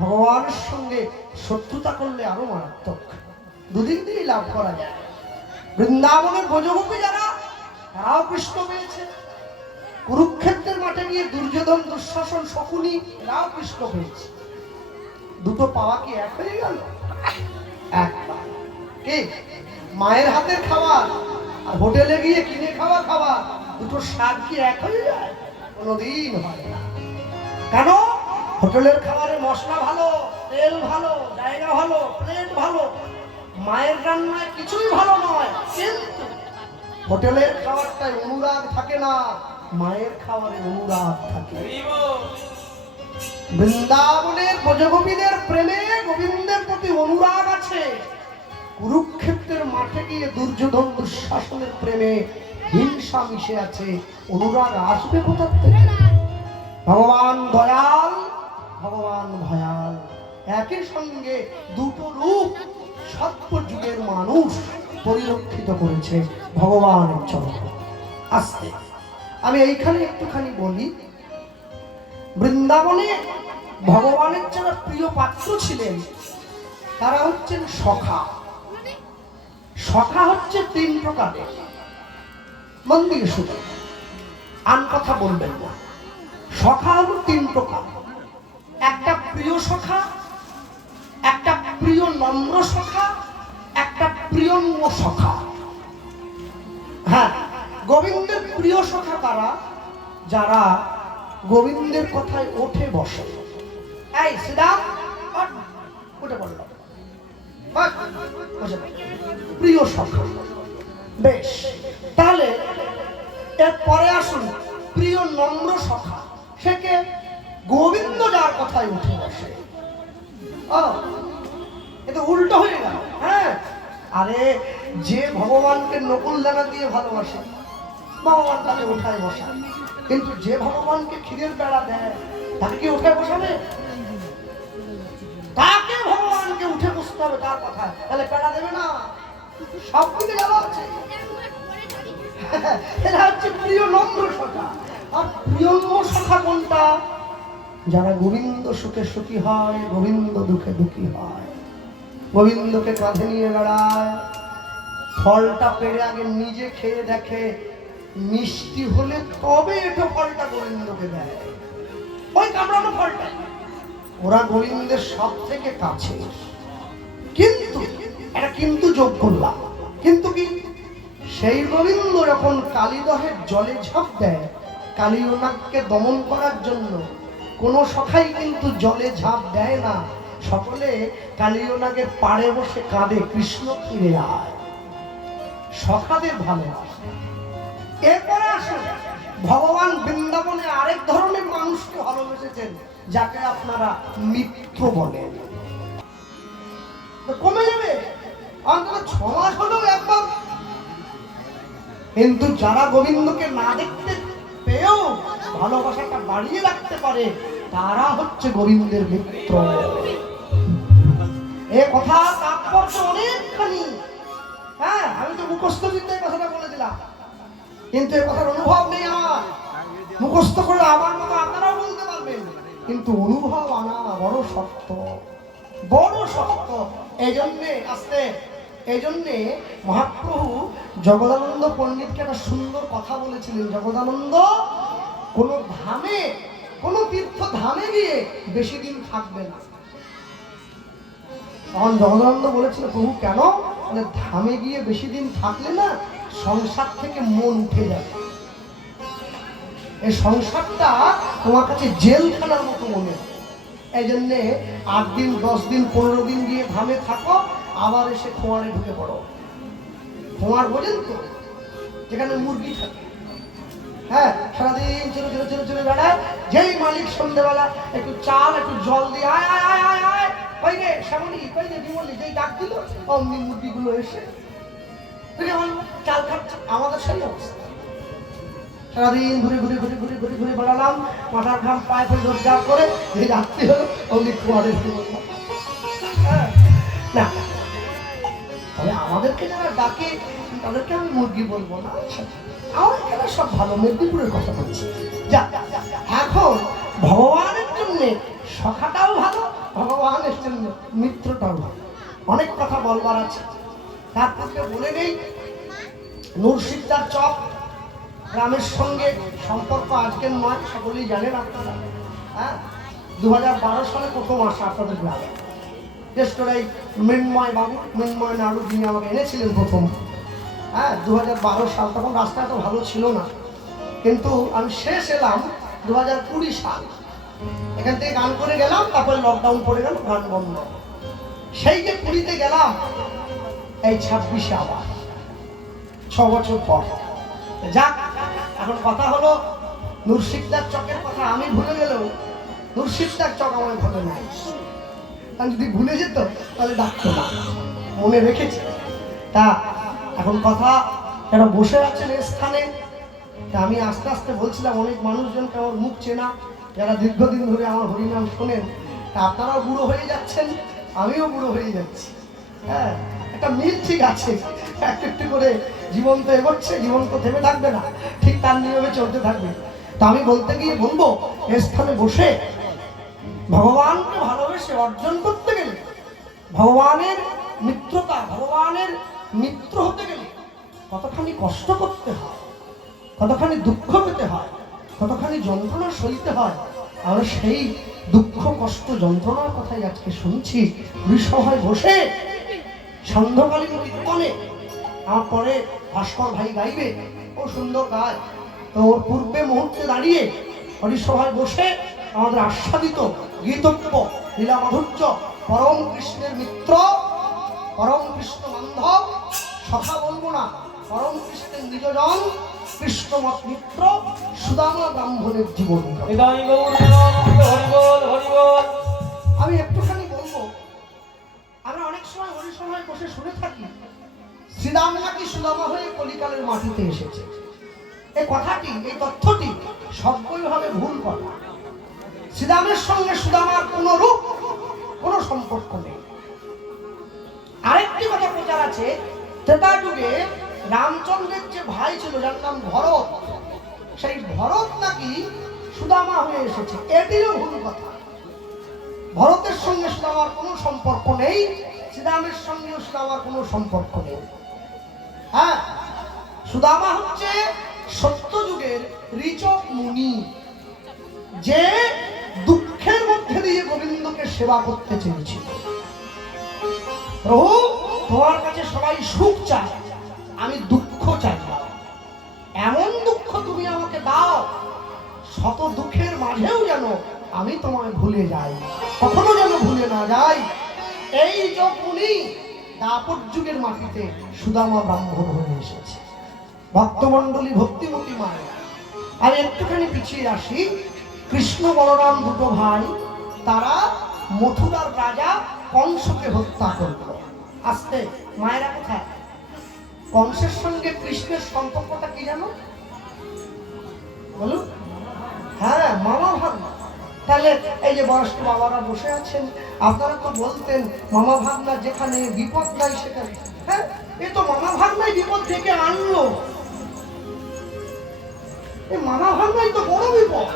ভগবানের সঙ্গে শত্রুতা করলে আরো মারাত্মক। দুদিক দিয়েই লাভ করা যায়। বৃন্দাবনের ব্রজগোপী যারা, তারাও কৃষ্ণ পেয়েছে। কুরুক্ষেত্রের মাঠে গিয়ে দুর্যোধন, দুঃশাসন, শকুনি, এরাও কৃষ্ণ পেয়েছে। দুটো পাওয়া কি এক হয়ে গেল? একবার কে মায়ের হাতের খাবার আর হোটেলে গিয়ে কিনে খাওয়া খাবার, দুটো স্বাদ কি এক হয়ে যায়? কোনোদিন হয় না। কেন? হোটেলের খাবারে মশলা ভালো, তেল ভালো, জায়গা ভালো, প্লেট ভালো, মায়ের রান্নায় কিছুই ভালো নয়, কিন্তু হোটেলের খাবারটায় অনুরাগ থাকে না, মায়ের খাবারে অনুরাগ থাকে। বৃন্দাবনের ব্রজগোপীদের প্রেমে গোবিন্দের প্রতি অনুরাগ আছে। কুরুক্ষেত্রের মাঠে গিয়ে দুর্যোধন, দুঃশাসনের প্রেমে হিংসা মিশে আছে। অনুরাগ আসবে কোথা থেকে? ভগবান দয়াল, ভগবান ভয়াল, একই সঙ্গে দুটো রূপ সত্য যুগের মানুষ পরিলক্ষিত করেছে ভগবানের চরণ। আস্তে আমি এইখানে একটুখানি বলি, বৃন্দাবনে ভগবানের যারা প্রিয় পাত্র ছিলেন তারা হচ্ছেন সখা। সখা হচ্ছে তিন প্রকারের, মন দিয়ে শুনে, আন কথা বলবেন না। সখা হলো তিন প্রকার। একটা প্রিয় সখা, একটা প্রিয় নম্র সখা, একটা প্রিয়ঙ্গ সখা। হ্যাঁ, গোবিন্দের প্রিয় সখা কারা? যারা গোবিন্দের কথায় ওঠে বসে। এই শ্রীরাম, উঠে পড়ল, প্রিয় সখা। বেশ, তাহলে এরপরে আসুন প্রিয় নম্র সখা। সে কে? গোবিন্দ যার কথায় উঠে বসে। এটা উল্টো হয়ে গেল। হ্যাঁ, আরে যে ভগবানকে নকুল দানা দিয়ে ভালোবাসে, ভগবান তাকে উঠায় বসায়, কিন্তু যে ভগবানকে ক্ষীরের বেড়া দেয় তাকে কি উঠে বসাবে? তাকে ভগবানকে উঠে বসতে হবে তার কথায়, তাহলে বেড়া দেবে না। সব দিকে যাওয়া হচ্ছে। এটা হচ্ছে প্রিয় নম্র সখা। আর প্রিয়ম্ব সখা কোনটা? যারা গোবিন্দ সুখে সুখী হয়, গোবিন্দ দুঃখে দুঃখী হয়, গোবিন্দকে কাঁধে নিয়ে বেড়ায়, ফলটা পেড়ে আগে নিজে খেয়ে দেখে, মিষ্টি হলে তবে এটা ফলটা গোবিন্দকে দেয়, ওই কামড়ানো ফলটা। ওরা গোবিন্দের সব থেকে কাছে। কিন্তু এটা কিন্তু যোগ করলাম, কিন্তু কি সেই গোবিন্দ যখন কালীদহের জলে ঝাঁপ দেয় কালীনাগকে দমন করার জন্য, কোন সখাই কিন্তু জলে ঝাঁপ দেয় না। সকলে কালীনাগের পাড়ে বসে কাঁদে, কৃষ্ণ ফিরে আয়। সখাদের ভালোবাসে। এরপরে আসুন, ভগবান বৃন্দাবনে আরেক ধরনের মানুষকে ভালোবেসেছেন, যাকে আপনারা মিত্র বলেন। কমে যাবে অন্তত 6 মাস হলেও একবার। কিন্তু যারা গোবিন্দকে না দেখতে পেয়েও ভালোবাসাটা বাড়িয়ে রাখতে পারে, তারা হচ্ছে গোবিন্দের মিত্র। এ কথা তাৎপর্য অনেকখানি। হ্যাঁ, আমি তো মুখস্থ বিদ্যায় কথাটা বলে দিলাম, কিন্তু এ কথার অনুভব নেই আমার। মুখস্থ করলে আমার মতো আপনারাও বলতে পারবেন, কিন্তু অনুভব আনা বড় শক্ত, বড় শক্ত। এই জন্যে মহাপ্রভু জগদানন্দ পণ্ডিতকে একটা সুন্দর কথা বলেছিলেন। জগদানন্দ কোনো ধামে, কোনো তীর্থ ধামে গিয়ে বেশি দিন থাকবে না। তখন জগদানন্দ বলেছিল, প্রভু কেন? ধামে গিয়ে বেশি দিন থাকলে না সংসার থেকে মন উঠে যাবে। এই সংসারটা তোমার কাছে জেলখানার মতো মনে হয়। এই জন্যে 8 দিন 10 দিন 15 দিন গিয়ে ধামে থাকো, আবার এসে খোঁয়ারে ঢুকে পড়ো। খোঁয়ার বোঝেন তো, যেখানে মুরগি থাকে। হ্যাঁ, সারাদিন চলে চলে চলে চলে বেড়ায়। যেই মালিক সন্ধ্যেবেলা একটু চাল একটু জল দিয়ে আয় আয় আয় আয় আয়, কই রে শ্যামলি, কই রে বিমলি, যেই ডাক দিল অমনি মুরগিগুলো এসে চাল খাচ্ছে। আমাদের সেই অবস্থা। সারাদিন ঘুরে ঘুরে ঘুরে ঘুরে ঘুরে ঘুরে বেড়ালাম, মাথার ঘাম পায়ে ফেলে রোজগার করে, যে রাত্রি হলো অমনি খোয়ারে ঢুকে পড়লাম। না, তবে আমাদেরকে যারা ডাকে তাদেরকে আমি মুরগি বলবো না। আমার এখানে সব ভালো, মেদিনীপুরের কথা বলছি। যা, এখন ভগবানের জন্য সখাটাও ভালো, ভগবানের জন্য মিত্রটাও ভালো। অনেক কথা বলবার আছে, তার পূর্বে বলে নেই নুরসিকদার চক গ্রামের সঙ্গে সম্পর্ক আজকের নয়, সকলেই জানেন আপনারা। হ্যাঁ, 2012 সালে প্রথম আসা আপনাদের গ্রামে। বিশেষ করে এই মৃন্ময় বাবু, মৃন্ময় নাড়ু, যিনি আমাকে এনেছিলেন প্রথম। হ্যাঁ, 2012 সাল, তখন রাস্তা এত ভালো ছিল না। কিন্তু আমি শেষ এলাম 2020 সাল। এখান থেকে গান করে গেলাম, তারপরে লকডাউন পড়ে গেল, গান বন্ধ। সেই যে পুরীতে গেলাম, এই 26-এ আবার 6 বছর পর। যাক, এখন কথা হলো নুরসিকদার চকের কথা আমি ভুলে গেলেও নুরসিকদার চক আমার ভুলে নাই। আমি যদি ভুলে যেত তাহলে ডাকতো না, মনে রেখেছি। তা এখন কথা, যারা বসে আছেন এই স্থানে, তা আমি আস্তে আস্তে বলছিলাম অনেক মানুষজনকে আমার মুখ চেনা, যারা দীর্ঘদিন ধরে আমার হরিনাম শোনেন। তা আপনারাও বুড়ো হয়ে যাচ্ছেন, আমিও বুড়ো হয়ে যাচ্ছি। হ্যাঁ, একটা মিল ঠিক আছে, একটু একটু করে জীবন তো এগোচ্ছে, জীবন তো থেমে থাকবে না, ঠিক তার নিয়মে চলতে থাকবে। তা আমি বলতে গিয়ে বলবো, এই স্থানে বসে ভগবানকে ভালোবেসে অর্জন করতে গেলে, ভগবানের মিত্রতা, ভগবানের মিত্র হতে গেলে কতখানি কষ্ট করতে হয়, কতখানি দুঃখ পেতে হয়, কতখানি যন্ত্রণা সইতে হয়। আমরা সেই দুঃখ কষ্ট যন্ত্রণার কথাই আজকে শুনছি সভায় বসে সন্ধ্যাকালীন কীর্তনে। আমার পরে ভাস্কর ভাই গাইবে, ও সুন্দর গায়। তো ওর পূর্বে মুহূর্তে দাঁড়িয়ে হরিসভায় বসে আমাদের আস্বাদিত গীতব্য লীলা মাধুর্য, পরম কৃষ্ণের মিত্র, পরম কৃষ্ণ বান্ধব, সখা বলবো না, পরম কৃষ্ণের নিজজন, কৃষ্ণমত মিত্র সুদামা ব্রাহ্মণের জীবন। আমি একটুখানি বলবো, আমরা অনেক সময় হরিসভায় বসে শুনে থাকি শ্রীরাম নাকি সুদামা হয়ে কলিকালের মাটিতে এসেছে। এই কথাটি, এই তথ্যটি সবগুলোভাবে ভুল কথা। শ্রীরামের সঙ্গে সুদামার কোনো রূপ, কোনো সম্পর্ক নেই। আরেকটি কথা প্রচার আছে, ত্রেতা যুগে রামচন্দ্রের যে ভাই ছিল, যার নাম ভরত, সেই ভরত নাকি সুদামা হয়ে এসেছে। এটিও ভুল কথা। ভরতের সঙ্গে সুদামার কোনো সম্পর্ক নেই, শ্রীরামের সঙ্গেও সুদামার কোনো সম্পর্ক নেই। হ্যাঁ, সুদামা হচ্ছে সত্যযুগের ঋচক মুনি, যে দুঃখের মধ্যে দিয়ে গোবিন্দকে সেবা করতে চেয়েছিল। প্রভু, তোমার কাছে সবাই সুখ চায়, আমি দুঃখ চাই না। এমন দুঃখ তুমি আমাকে দাও, শত দুঃখের মাঝেও যেন আমি তোমায় ভুলে যাই, কখনো যেন ভুলে না যাই। এই যোগ মুনি দাপর যুগের মাটিতে সুদামা ব্রাহ্মণ হয়ে এসেছে। ভক্তমণ্ডলী, ভক্তিমতী মায়েরা, আমি একটুখানি পিছিয়ে আসি। কৃষ্ণ বলরাম দুটো ভাই, তারা মথুরার রাজা কংসকে হত্যা করল। আস্তে, মায়েরা কোথায়? কংসের সঙ্গে কৃষ্ণের সম্পর্কটা কি জানো? বলুন। হ্যাঁ, মামা ভাগনা। তাহলে এই যে বয়স্ক বাবারা বসে আছেন, আপনারা তো বলতেন মামা ভাগনা যেখানে বিপদ নাই সেখানে। হ্যাঁ, এ তো মামা ভাগনাই বিপদ ডেকে আনলো। এই মামা ভাগনাই তো বড় বিপদ।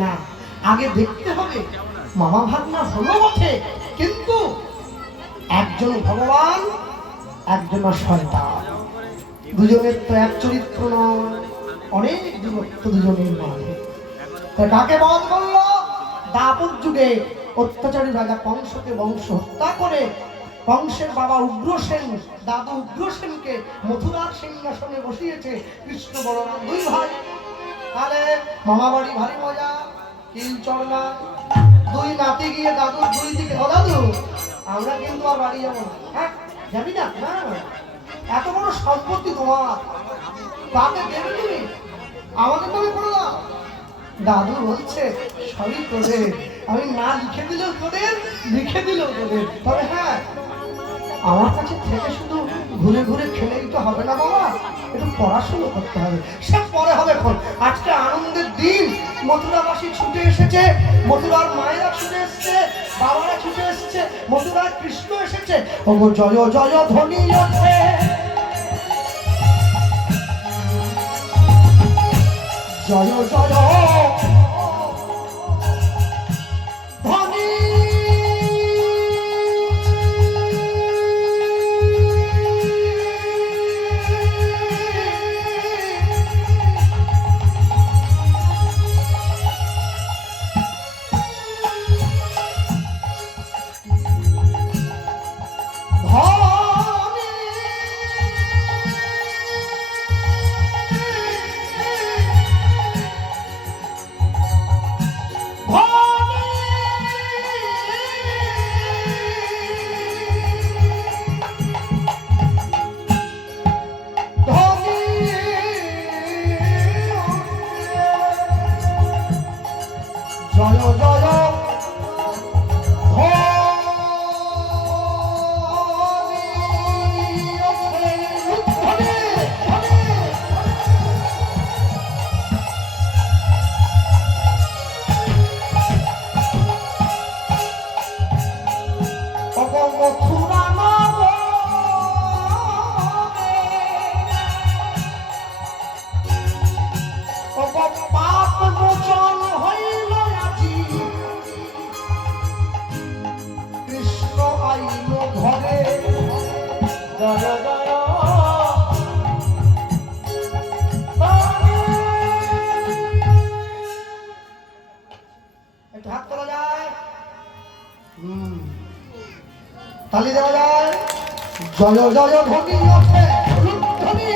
না, আগে দেখতে হবে মামা ভাগনা হলো বটে, কিন্তু একজন ভগবান, একজন শয়তান। দুজনের তো এক চরিত্র নয়, অনেক দূরত্ব দুজনের মাঝে। কাকে বধ করলো? দাপর যুগে অত্যাচারী রাজা কংসকে বংশ হত্যা করে কংসের বাবা উগ্রসেন দাদু উগ্রসেনকে মথুরার সিংহাসনে বসিয়েছে কৃষ্ণ বলরাম দুই ভাই। তাহলে মামা বাড়ি ভারী মজা, কিল চড়না, দুই নাতি গিয়ে দাদুর দুই দিকে, ও দাদু আমরা কিন্তু আর বাড়ি যাবো না। হ্যাঁ যাবি না? না এত বড় সম্পত্তি তোমার, কাকে দেবে তুমি? আমাকে তুমি করে দাও। দাদু বলছে সবই তোদের, আমি না লিখে দিলেও তোদের, লিখে দিলেও তোদের, তবে হ্যাঁ আমার কাছে থেকে শুধু ঘুরে ঘুরে খেলেই তো হবে না বাবা, একটু পড়াশুনো করতে হবে। সব পরে হবে, এখন আজকে আনন্দের দিন। মথুরাবাসী ছুটে এসেছে, মথুরার মায়েরা ছুটে এসেছে, বাবারা ছুটে এসেছে, মথুরার কৃষ্ণ এসেছে। ওগো জয় জয় ধ্বনি ওঠে, জয় জয় ধ্বনি জয় জয় মথুরা পাপ মোচন হইল আজি, কৃষ্ণ আইল ঘরে। জয় জয় একটু হাত তোলা যায়, তালি দেওয়া যায়। জয় জয় ধ্বনি ওঠে, ধ্বনি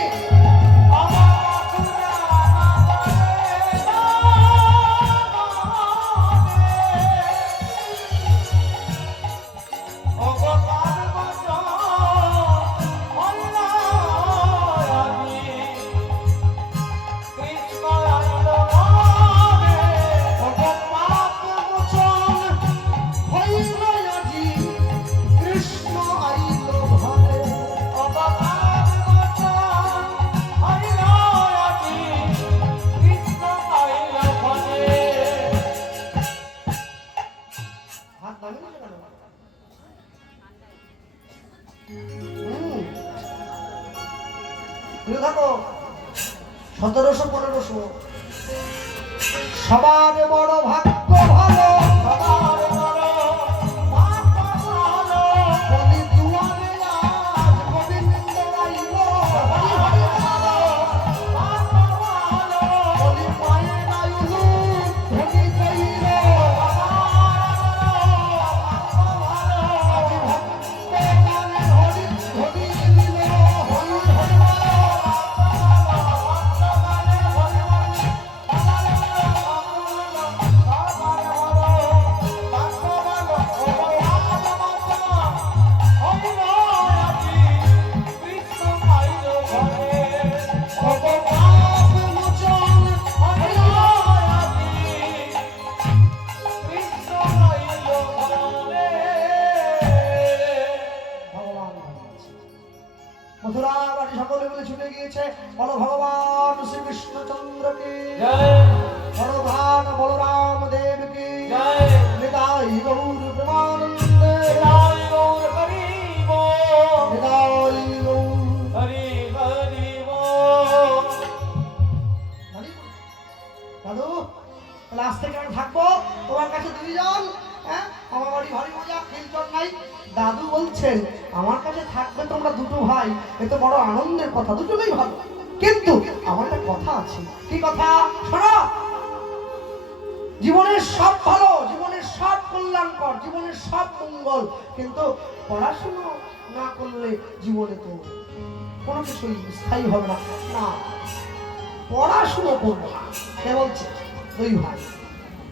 থাকো 1700-1500 সবার বড় ভাগ্য ভালো, সবার বড় ভাগ্য ভালো, বলি দুয়ারে আজ গোবিন্দ আইল, হরি হরি ভালো ভাগ্য ভালো, বলি মায়ের আয়ুলু ধনি কইল, মথুরাবাসী সকলে মিলে ছুটে গিয়েছে। বলো ভগবান শ্রীকৃষ্ণচন্দ্রকে জয়, বলরাম বলরাম দেবকে জয়, নিতাই গৌর প্রেমানন্দে, জয় গৌর হরি বল, নিতাই গৌর হরি হরি বল। দাদু তাহলে আজ থেকে আমি থাকবো তোমার কাছে দুইজন। হ্যাঁ আমার বাড়ি ভারী মজা, খিলচর নাই। দাদু বলছেন আমার কাছে থাকবে তোমরা দুটো ভাই, এ তো বড় আনন্দের কথা, দুটোই ভালো। কিন্তু আমার একটা কথা আছে। কি কথা? শোনো, জীবনের সব ভালো, জীবনের সব কল্যাণকর কর, জীবনের সব মঙ্গল। কিন্তু পড়াশুনো না করলে জীবনে তো কোনো কিছুই স্থায়ী হবে না। না, পড়াশুনো করবো না। কে বলছে? দুই ভাই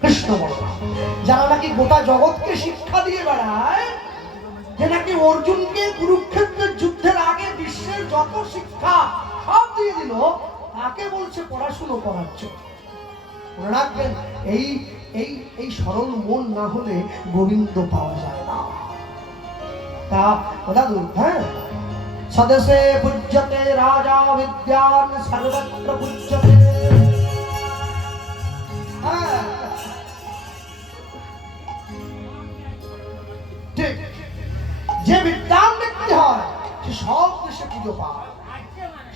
কৃষ্ণ বলরাম, যারা নাকি গোটা জগৎকে শিক্ষা দিয়ে বেড়ায়, যে নাকি অর্জুনকে কুরুক্ষেত্রের যুদ্ধের আগে বিশ্বের যত শিক্ষা সব দিয়ে দিল, তাকে বলছে পড়াশুনো করার জন্য। মনে রাখবেন, এই এই এই সরল মন না হলে গোবিন্দ পাওয়া যায় না। তা দাদু, হ্যাঁ, স্বদেশে পূজ্যতে রাজা বিদ্যান সর্বত্র পূজ্যতে। হ্যাঁ, ঠিক, যে বিদ্যান ব্যক্তি হয় সে সব দেশে পুজো পায়,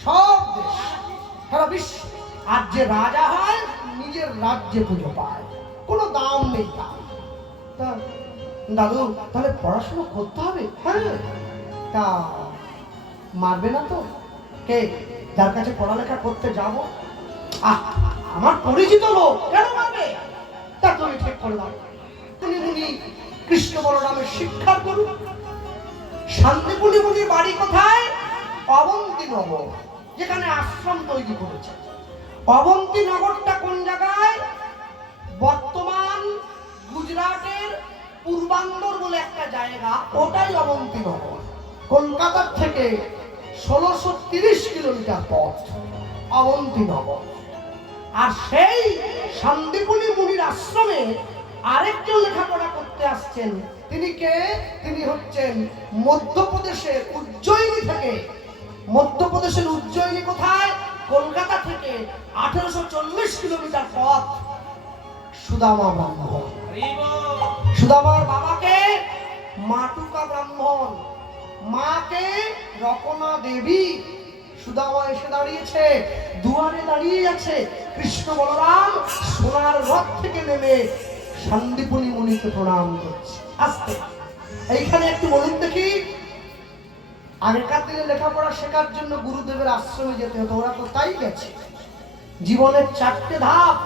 সব দেশ, সারা বিশ্ব। আর যে রাজা হয় নিজের রাজ্যে পুজো পায়, কোনো দাম নেই তার। তা দাদু, তাহলে পড়াশোনা করতে হবে। হ্যাঁ, তা মারবে না তো? কে যার কাছে পড়ালেখা করতে যাব? আমার পরিচিত লোক, কেন মারবে? তা তুমি ঠিক করে দাও। মুনি কৃষ্ণ বলরামের শিক্ষার গুরু। শান্তিপুনি মুনির বাড়ি কোথায়? অবন্তীনগর, যেখানে আশ্রম তৈরি করেছে। অবন্তীনগরটা কোন জায়গায়? বর্তমান গুজরাটের পূর্বাঞ্চল বলে একটা জায়গা, ওটাই অবন্তীনগর। কলকাতার থেকে 1630 কিলোমিটার পথ অবন্তীনগর। আর সেই শান্তিপুনি মুনির আশ্রমে আরেকজন লেখাপড়া করতে আসছেন। তিনি কে? তিনি হচ্ছেন মধ্যপ্রদেশের উজ্জয়িনী থেকে। মধ্যপ্রদেশের উজ্জয়িনী কোথায়? কলকাতা থেকে 1840 কিলোমিটার পথ। সুদামা ব্রাহ্মণ। সুদামার বাবাকে মাটুকা ব্রাহ্মণ, মাকে রকনা দেবী। সুদামা এসে দাঁড়িয়েছে, দুয়ারে দাঁড়িয়ে আছে। কৃষ্ণ বলরাম সোনার রথ থেকে নেমে শান্তিপুনি মুনিকে প্রণাম করছে। আস্তে, এইখানে একটু বলুন দেখি, আগেকার দিনে লেখাপড়া শেখার জন্য গুরুদেবের আশ্রমে যেতে হতো, ওরা তো তাই গেছে। জীবনের 4টে ধাপ: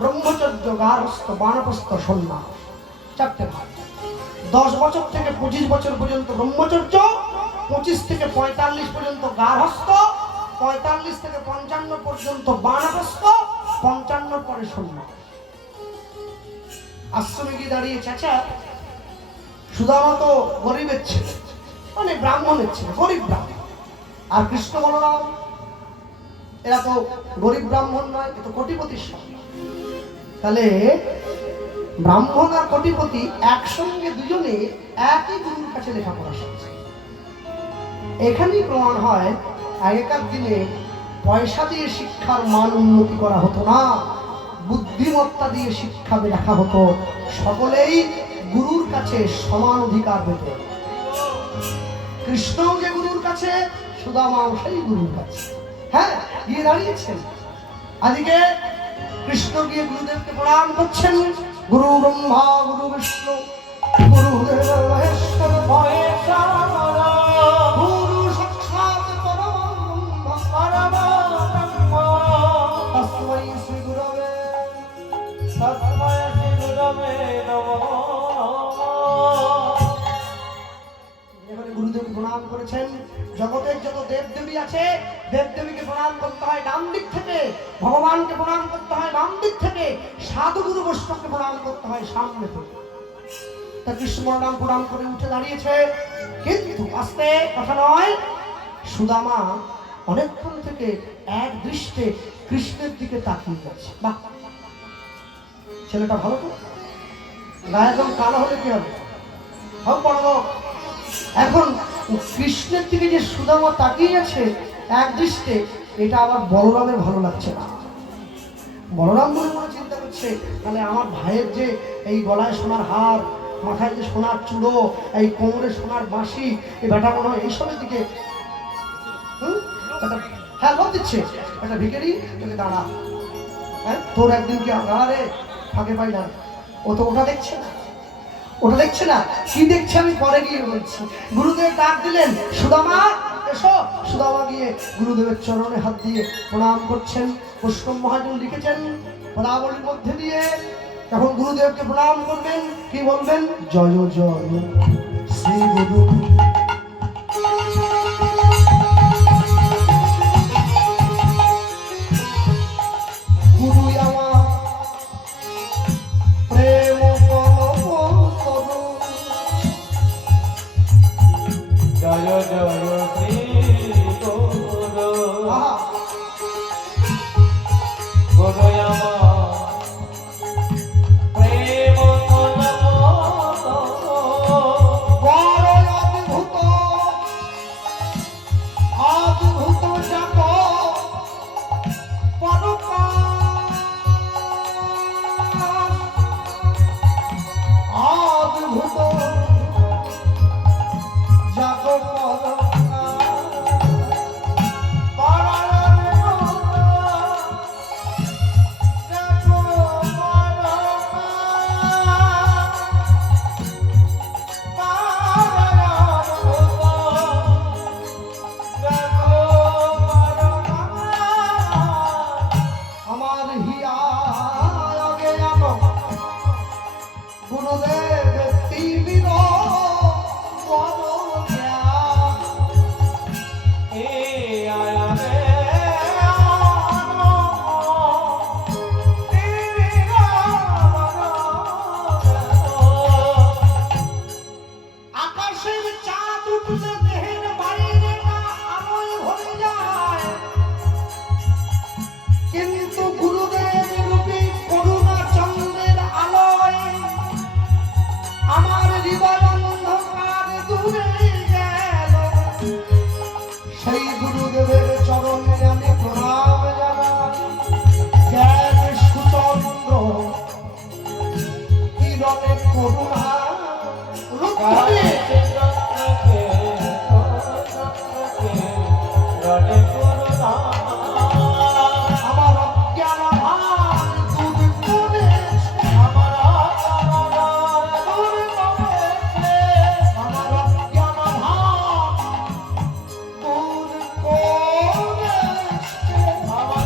ব্রহ্মচর্য, গার্হস্থ্য, বানপ্রস্থ, সন্ন্যাস। 4টে ধাপ। 10 বছর থেকে 25 বছর পর্যন্ত ব্রহ্মচর্য, 25 থেকে 45 পর্যন্ত গার্হস্থ্য, 45 থেকে 55 পর্যন্ত বানপ্রস্থ, 55 পরে সন্ন্যাস। আশ্রমে গিয়ে দাঁড়িয়েছে। আচ্ছা, সুদামা তো গরিবের ছেলে, মানে ব্রাহ্মণের ছেলে, গরিব ব্রাহ্মণ। আর কৃষ্ণ বলরাম এরা তো গরিব ব্রাহ্মণ নয়, এ তো কোটিপতির সন্তান। তাহলে ব্রাহ্মণ আর কোটিপতি একসঙ্গে দুজনে একই গুরুর কাছে লেখাপড়া শিখছে। এখানেই প্রমাণ হয় আগেকার দিনে পয়সা দিয়ে শিক্ষার মান উন্নতি করা হতো না, বুদ্ধিমত্তা দিয়ে শিক্ষা রাখা হতো। সকলেই গুরুর কাছে সমান অধিকার পেত। কৃষ্ণ যে গুরুর কাছে, সুদামাও সেই গুরুর কাছে। হ্যাঁ, গিয়ে দাঁড়িয়েছেন। আজকে কৃষ্ণ গিয়ে গুরুদেবকে প্রণাম করছেন। গুরু ব্রহ্মা, গুরু বিষ্ণু, গুরুদেব মহেশ্বর, গুরু সাক্ষাৎ পরব্রহ্ম, তস্मै শ্রী গুরবে নমঃ। এখানে গুরুদেব প্রণাম করেছেন। জগতের যত দেবদেবী আছে, দেবদেবীকে প্রণাম করতে হয় ডান দিক থেকে, ভগবানকে প্রণাম করতে হয় বাম দিক থেকে, সাধুগুরু বৈষ্ণবকে প্রণাম করতে হয় সামনে থেকে। তা কৃষ্ণ বলরাম প্রণাম করে উঠে দাঁড়িয়েছে। কিন্তু আস্তে, কথা নয়, সুদামা অনেকক্ষণ থেকে এক দৃষ্টে কৃষ্ণের দিকে তাকিয়ে আছে। বাহ, ছেলেটা ভালো তো। গায়ে একদম কালো হলে কি হবে? হোক বড় হোক। এখন কৃষ্ণের দিকে যে সুদামা তাকিয়ে আছে এক দৃষ্টে, এটা আবার বলরামের ভালো লাগছে না। বলরাম মনে মনে চিন্তা করছে, তাহলে আমার ভাইয়ের যে এই গলায় সোনার হার, মাথায় যে সোনার চূড়ো, এই কোমরে সোনার বাঁশি, এই বেটা মনে হয় এইসবের দিকে হ্যাঁ লোক দিচ্ছে। একটা ভিখারি তোকে দাঁড়া, হ্যাঁ তোর একদিন কি দাঁড়া রে, ফাঁকে পাই না। ও তো ওটা দেখছে না, ওটা দেখছে না। কি দেখছে আমি পরে গিয়ে বলছি। গুরুদেব ডাক দিলেন, সুদামা এসো। সুদামা গিয়ে গুরুদেবের চরণে হাত দিয়ে প্রণাম করছেন। পুষ্কর মহাজন লিখেছেন পদাবলীর মধ্যে দিয়ে, এখন গুরুদেবকে প্রণাম করবেন, কি বলবেন? জয় জয় শ্রী গুরু। গুরু আমার প্রেম করো, জয় জয় শ্রী গুরু আহা, গুরু আমার প্রেম বড় অদ্ভুত অদ্ভুত জগৎ পরকাশ, অদ্ভুত জগৎ আমার হিয়া আগে জানো গুরুদেব তিমির বড় জ্ঞান। আকাশের চাঁদ উঠলে দেহের বাইরে না আলোয় ভরে যায়, কিন্তু গুরুদেব রূপী করুণা চন্দ্রের আলোয় আমার হৃদয় অন্ধকার দূরে গেল। সেই গুরুদেবের চরণে আমি প্রণাম জানাই। জ্ঞান সুচন্দ্র কিরণে করুণা রূপ ধরে আমার অজ্ঞান আধার দূর করেছে, আমার অজ্ঞান আধার দূর করেছে, আমার অজ্ঞান আধার দূর করেছে, আমার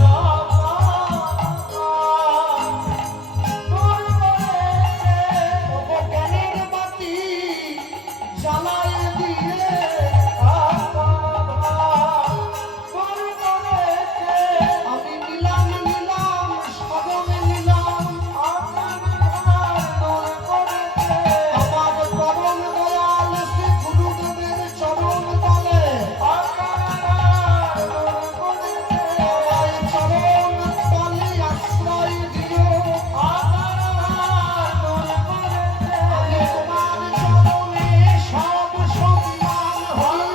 জ্ঞানের বাতি জ্বালায় দিয়ে আমি নিলাম নিলাম স্মরণে নিলাম আমার পরম দয়াল শ্রী গুরুদেবের চরণ তলে আমার চরণ তলে আশ্রয় দিও। আমি তোমার চরণে সব সম্মান হরি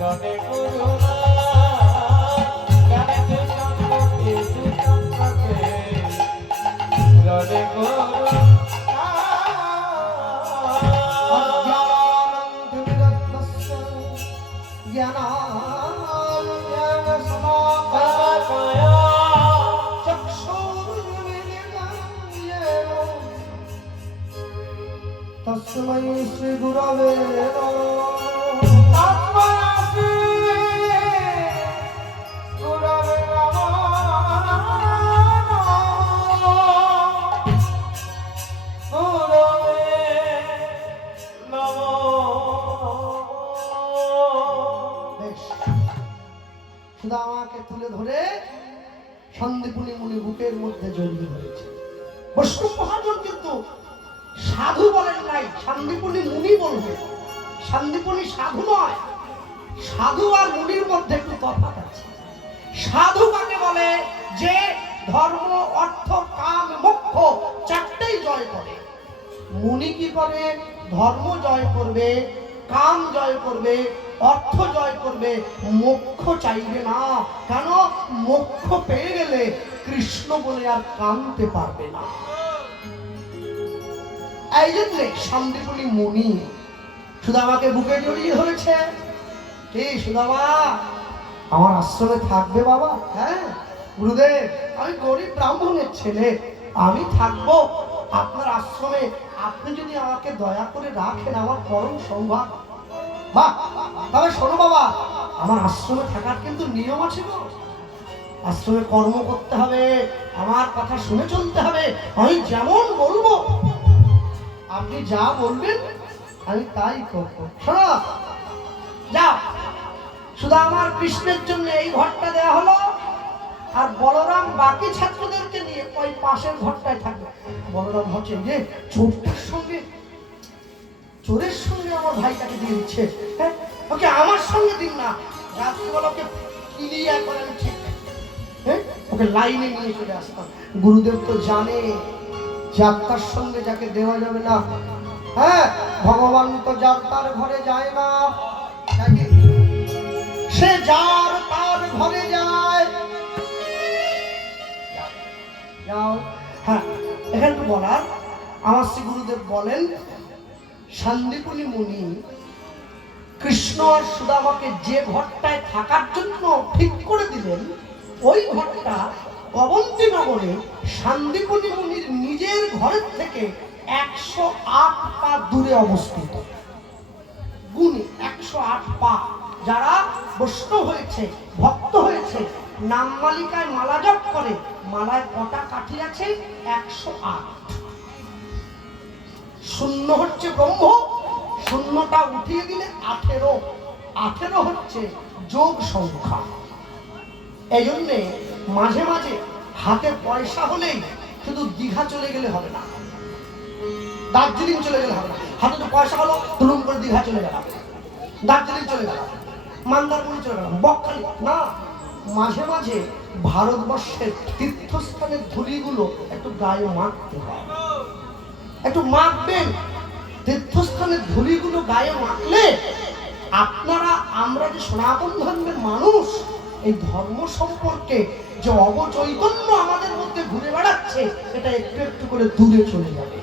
রণে করুণা জ্ঞানে সুচন্দ্রকে সুচন্দ্রকে রণে করুণা অজ্ঞানানন্দবিরত্নস্য জ্ঞানাঞ্জনশলাকয়া চক্ষুর্মিলিতাঞ্জেন তস্मै শ্রী গুরবে নমঃ। বেশ, শুধু আমাকে তুলে ধরে সন্দীপুনি মুনি বুকের মধ্যে জড়িয়ে ধরেছে। বৈষ্ণব মহাজন কিন্তু সাধু বলেন নাই, সন্দীপুনি মুনি বলবে। সন্দীপুনি সাধু নয়, সাধু আর মুনির মধ্যে একটু তফাৎ আছে। সাধু কাকে বলে? যে ধর্ম অর্থ কাম মোক্ষ চারটেই জয় করে। মুনি কি করে? ধর্ম জয় করবে, কাম জয় করবে, অর্থ জয় করবে, মোক্ষ চাইবে না। কেন? মোক্ষ পেয়ে গেলে কৃষ্ণ বলে আর কাঁদতে পারবে না। এই জন্যে সন্দীপনী মুনি সুদামাকে বুকে জড়িয়ে ধরেছে। কি সুদামা, আমার আশ্রমে থাকবে বাবা? হ্যাঁ গুরুদেব, আমি গরিব ব্রাহ্মণের ছেলে, আমি থাকবো। আপনার আশ্রমে আপনি যদি আমাকে দয়া করে রাখেন আমার পরম সৌভাগ্য। বাহ, তবে শোনো বাবা, আমার আশ্রমে থাকার কিন্তু নিয়ম আছে গো। আশ্রমে কর্ম করতে হবে, আমার কথা শুনে চলতে হবে। আমি যেমন বলবো, আপনি যা বলবেন আমি তাই করবো। শোনো, যাও, শুধু আমার কৃষ্ণের জন্য এই ঘরটা দেওয়া হলো, আর বলরাম বাকি ছাত্রদেরকে নিয়ে ওই পাশের ঘরটায় থাকবে। বলরাম হচ্ছে যে চোরের সঙ্গে আমার ভাইটাকে দিয়ে দিচ্ছে, হ্যাঁ, ওকে আমার সঙ্গে দিন না, রাত্রিবেলাকে ক্লিয়ার করে আমি ঠিক, হ্যাঁ, ওকে লাইনে নিয়ে চলে আসতাম। গুরুদেব তো জানে যাত্রার সঙ্গে যাকে দেওয়া যাবে না, হ্যাঁ, ভগবান তো যার তার ঘরে যায় না, সে যার তার ঘরে যায়। যাও, হ্যাঁ, এখানে তো বলার আমার শ্রী গুরুদেব বলেন, শান্তিপুনি মুনি কৃষ্ণ আর সুদামাকে যে ঘরটায় থাকার জন্য ঠিক করে দিলেন, ওই ঘরটা অবন্তী নগরে শান্তিপুনি মুনির নিজের ঘরের থেকে 108 পা দূরে অবস্থিত। গুণী 108 পা। যারা বৈষ্ণব হয়েছে, ভক্ত হয়েছে, নাম মালিকায় মালা জপ করে, মালায় কটা কাঠি আছে? 108। শূন্য হচ্ছে ব্রহ্ম, শূন্যটা উঠিয়ে দিলে 18। 18 হচ্ছে যোগ সংখ্যা। এই জন্যে মাঝে মাঝে হাতে পয়সা হলেই শুধু দীঘা চলে গেলে হবে না, দার্জিলিং চলে গেলে হবে না। হাতে তো পয়সা হলো, তুলুম করে দীঘা চলে গেলাম, দার্জিলিং চলে গেলাম, মন্দারমণি চলে গেলাম, বকখালি না। মাঝে মাঝে ভারতবর্ষের তীর্থস্থানের ধুলিগুলো একটু গায়ে মাখতে হয়, একটু মাখবেন। তীর্থস্থানের ধুলিগুলো গায়ে মাখলে আপনারা, আমরা যে সনাতন ধর্মের মানুষ, এই ধর্ম সম্পর্কে যে অবচৈতন্য আমাদের মধ্যে ঘুরে বেড়াচ্ছে, এটা একটু একটু করে দূরে চলে যাবে।